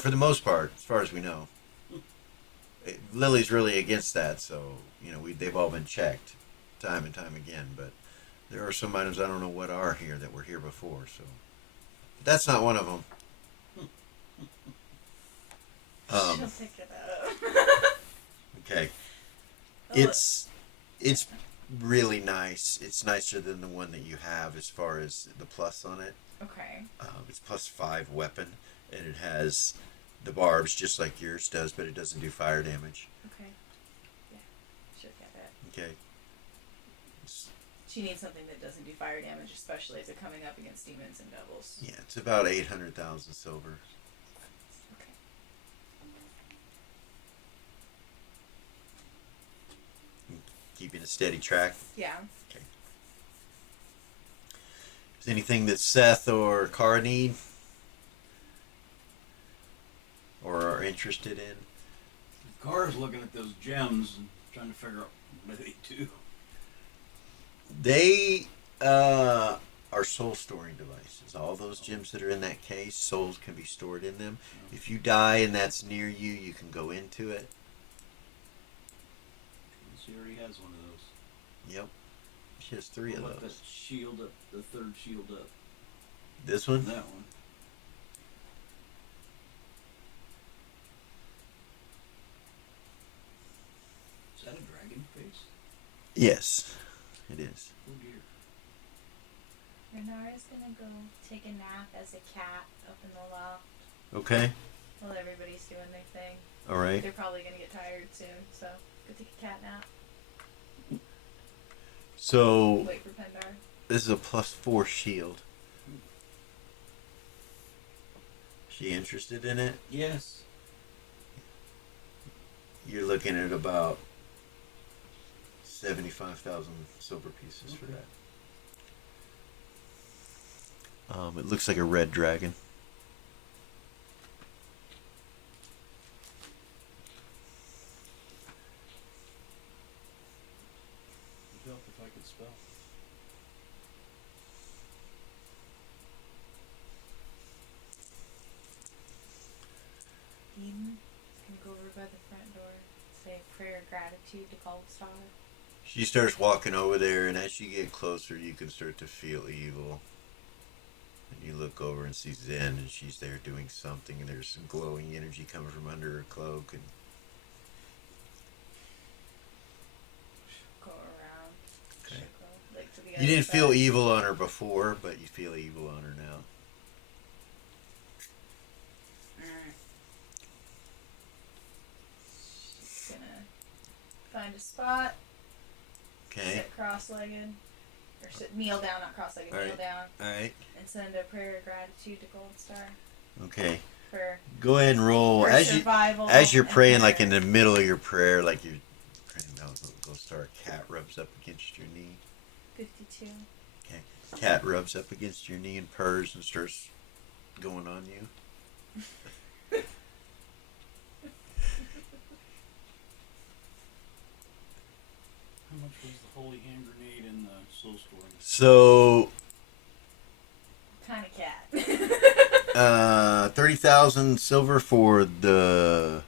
For the most part, as far as we know. Lily's really against that, so they've all been checked time and time again. But there are some items I don't know what are here that were here before, so that's not one of them. She'll pick it up. Okay, Oh, it's really nice. It's nicer than the one that you have as far as the plus on it. okay. It's +5 weapon, and it has the barbs just like yours does, but it doesn't do fire damage. Okay. Yeah. She'll get it. Okay. She needs something that doesn't do fire damage, especially if they're coming up against demons and devils. Yeah, it's about 800,000 silver. Okay. Keeping a steady track. Yeah. Okay. Is there anything that Seth or Cara need? Or are interested in? Cara's looking at those gems and trying to figure out what they do. They are soul storing devices. All those gems that are in that case, souls can be stored in them. If you die and that's near you, you can go into it. She already has one of those. Yep. She has 3 of Look, those. that shield up, the third shield up. This one? That one. Is that a dragon face? Yes, it is. Oh dear. Renara's gonna go take a nap as a cat up in the loft Okay. while everybody's doing their thing. All right. They're probably gonna get tired soon, so go take a cat nap. So Wait for Pendar. this is a +4 shield. She interested in it? Yes. You're looking at about 75,000 silver pieces for Okay. that. It looks like a red dragon. It'd help if I could spell. Eden is gonna go over by the front door, say a prayer of gratitude to Cold Star. She starts walking over there, and as you get closer, you can start to feel evil. And you look over and see Zen, and she's there doing something, and there's some glowing energy coming from under her cloak. And Go around. Okay. She'll go, like, to the you other didn't feel side. evil on her before, but you feel evil on her now. She's gonna find a spot, Okay. sit cross-legged, or kneel down, not cross-legged, kneel Alright. down, All right. and send a prayer of gratitude to Gold Star Okay. for Go ahead and roll her as survival. you're and praying, her- like in the middle of your prayer, like you're praying down. Go start. Cat rubs up against your knee. 52. Okay. Cat rubs up against your knee and purrs and starts going on you. How much was the holy hand grenade and the soul storing? So, Kind of cat. 30,000 silver for the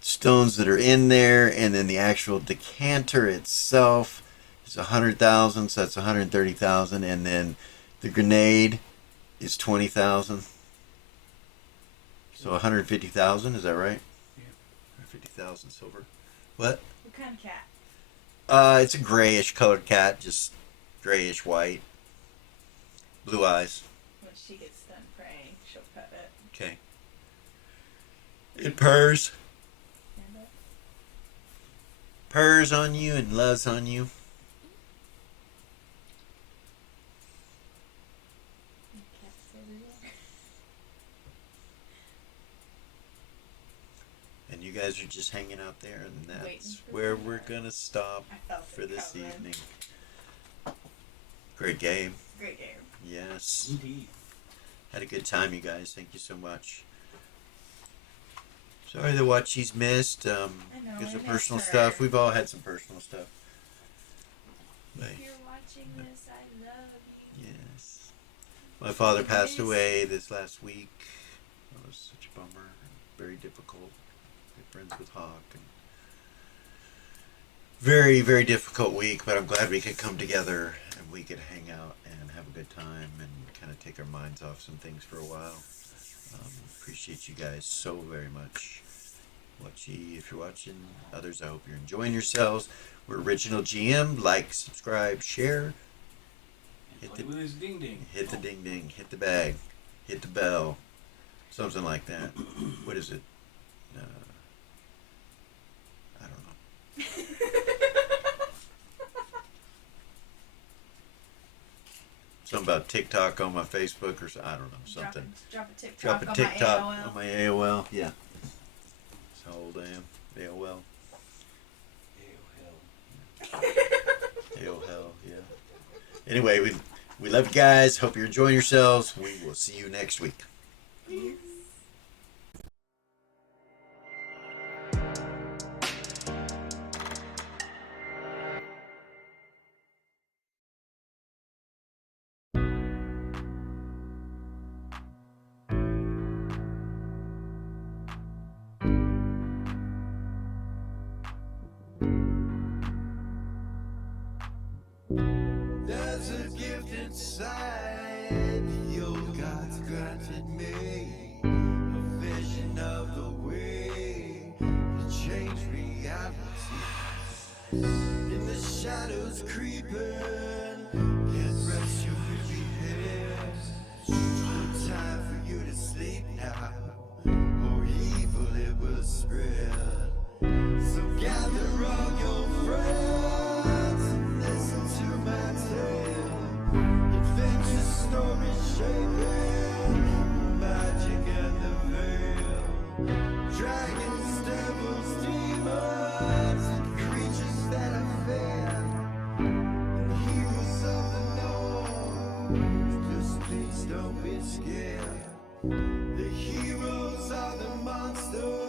stones that are in there, and then the actual decanter itself is 100,000, so that's 130,000, and then the grenade is 20,000. So 150,000, is that right? Yeah. 150,000 silver. What? What kind of cat? It's a grayish colored cat, just grayish white. Blue eyes. When she gets done praying, she'll pet it. Okay. It purrs. Stand up. Purrs on you and loves on you. Cats everywhere. And you guys are just hanging out there, and Waiting that's for where dinner. we're gonna stop I felt for it this coming. evening. Great game. Great game. Yes. Indeed. Had a good time, you guys. Thank you so much. Sorry that what she's missed. I know, Because I of miss personal her. stuff. We've all had some personal stuff. But, If you're watching this, I love you. yes. My father passed Yes. away this last week. It was such a bummer. Very difficult. friends with Hawk. And very, very difficult week, but I'm glad we could come together and we could hang out and have a good time and kind of take our minds off some things for a while. Appreciate you guys so very much. If you're watching, others, I hope you're enjoying yourselves. We're Original GM. Like, subscribe, share. Hit the ding ding. Hit the ding ding. Hit the bag. Hit the bell. Something like that. What is it? I don't know. Something about TikTok on my Facebook or I don't know. Something. Drop a TikTok, Drop a on TikTok my AOL. on my AOL. Yeah. That's how old I am. AOL. AOL. Yeah. Anyway, we love you guys. Hope you're enjoying yourselves. We will see you next week. Peace. There's a gift inside your God's granted me, a vision of the way to change reality. In the shadows creeping, can't rest your weary head. No time for you to sleep now, or evil it will spread. So gather all your friends and listen to my tale. Adventure stories shaping magic and the veil. Dragons, devils, demons, and creatures that are fair, and heroes of the north. Just please don't be scared. The heroes are the monsters.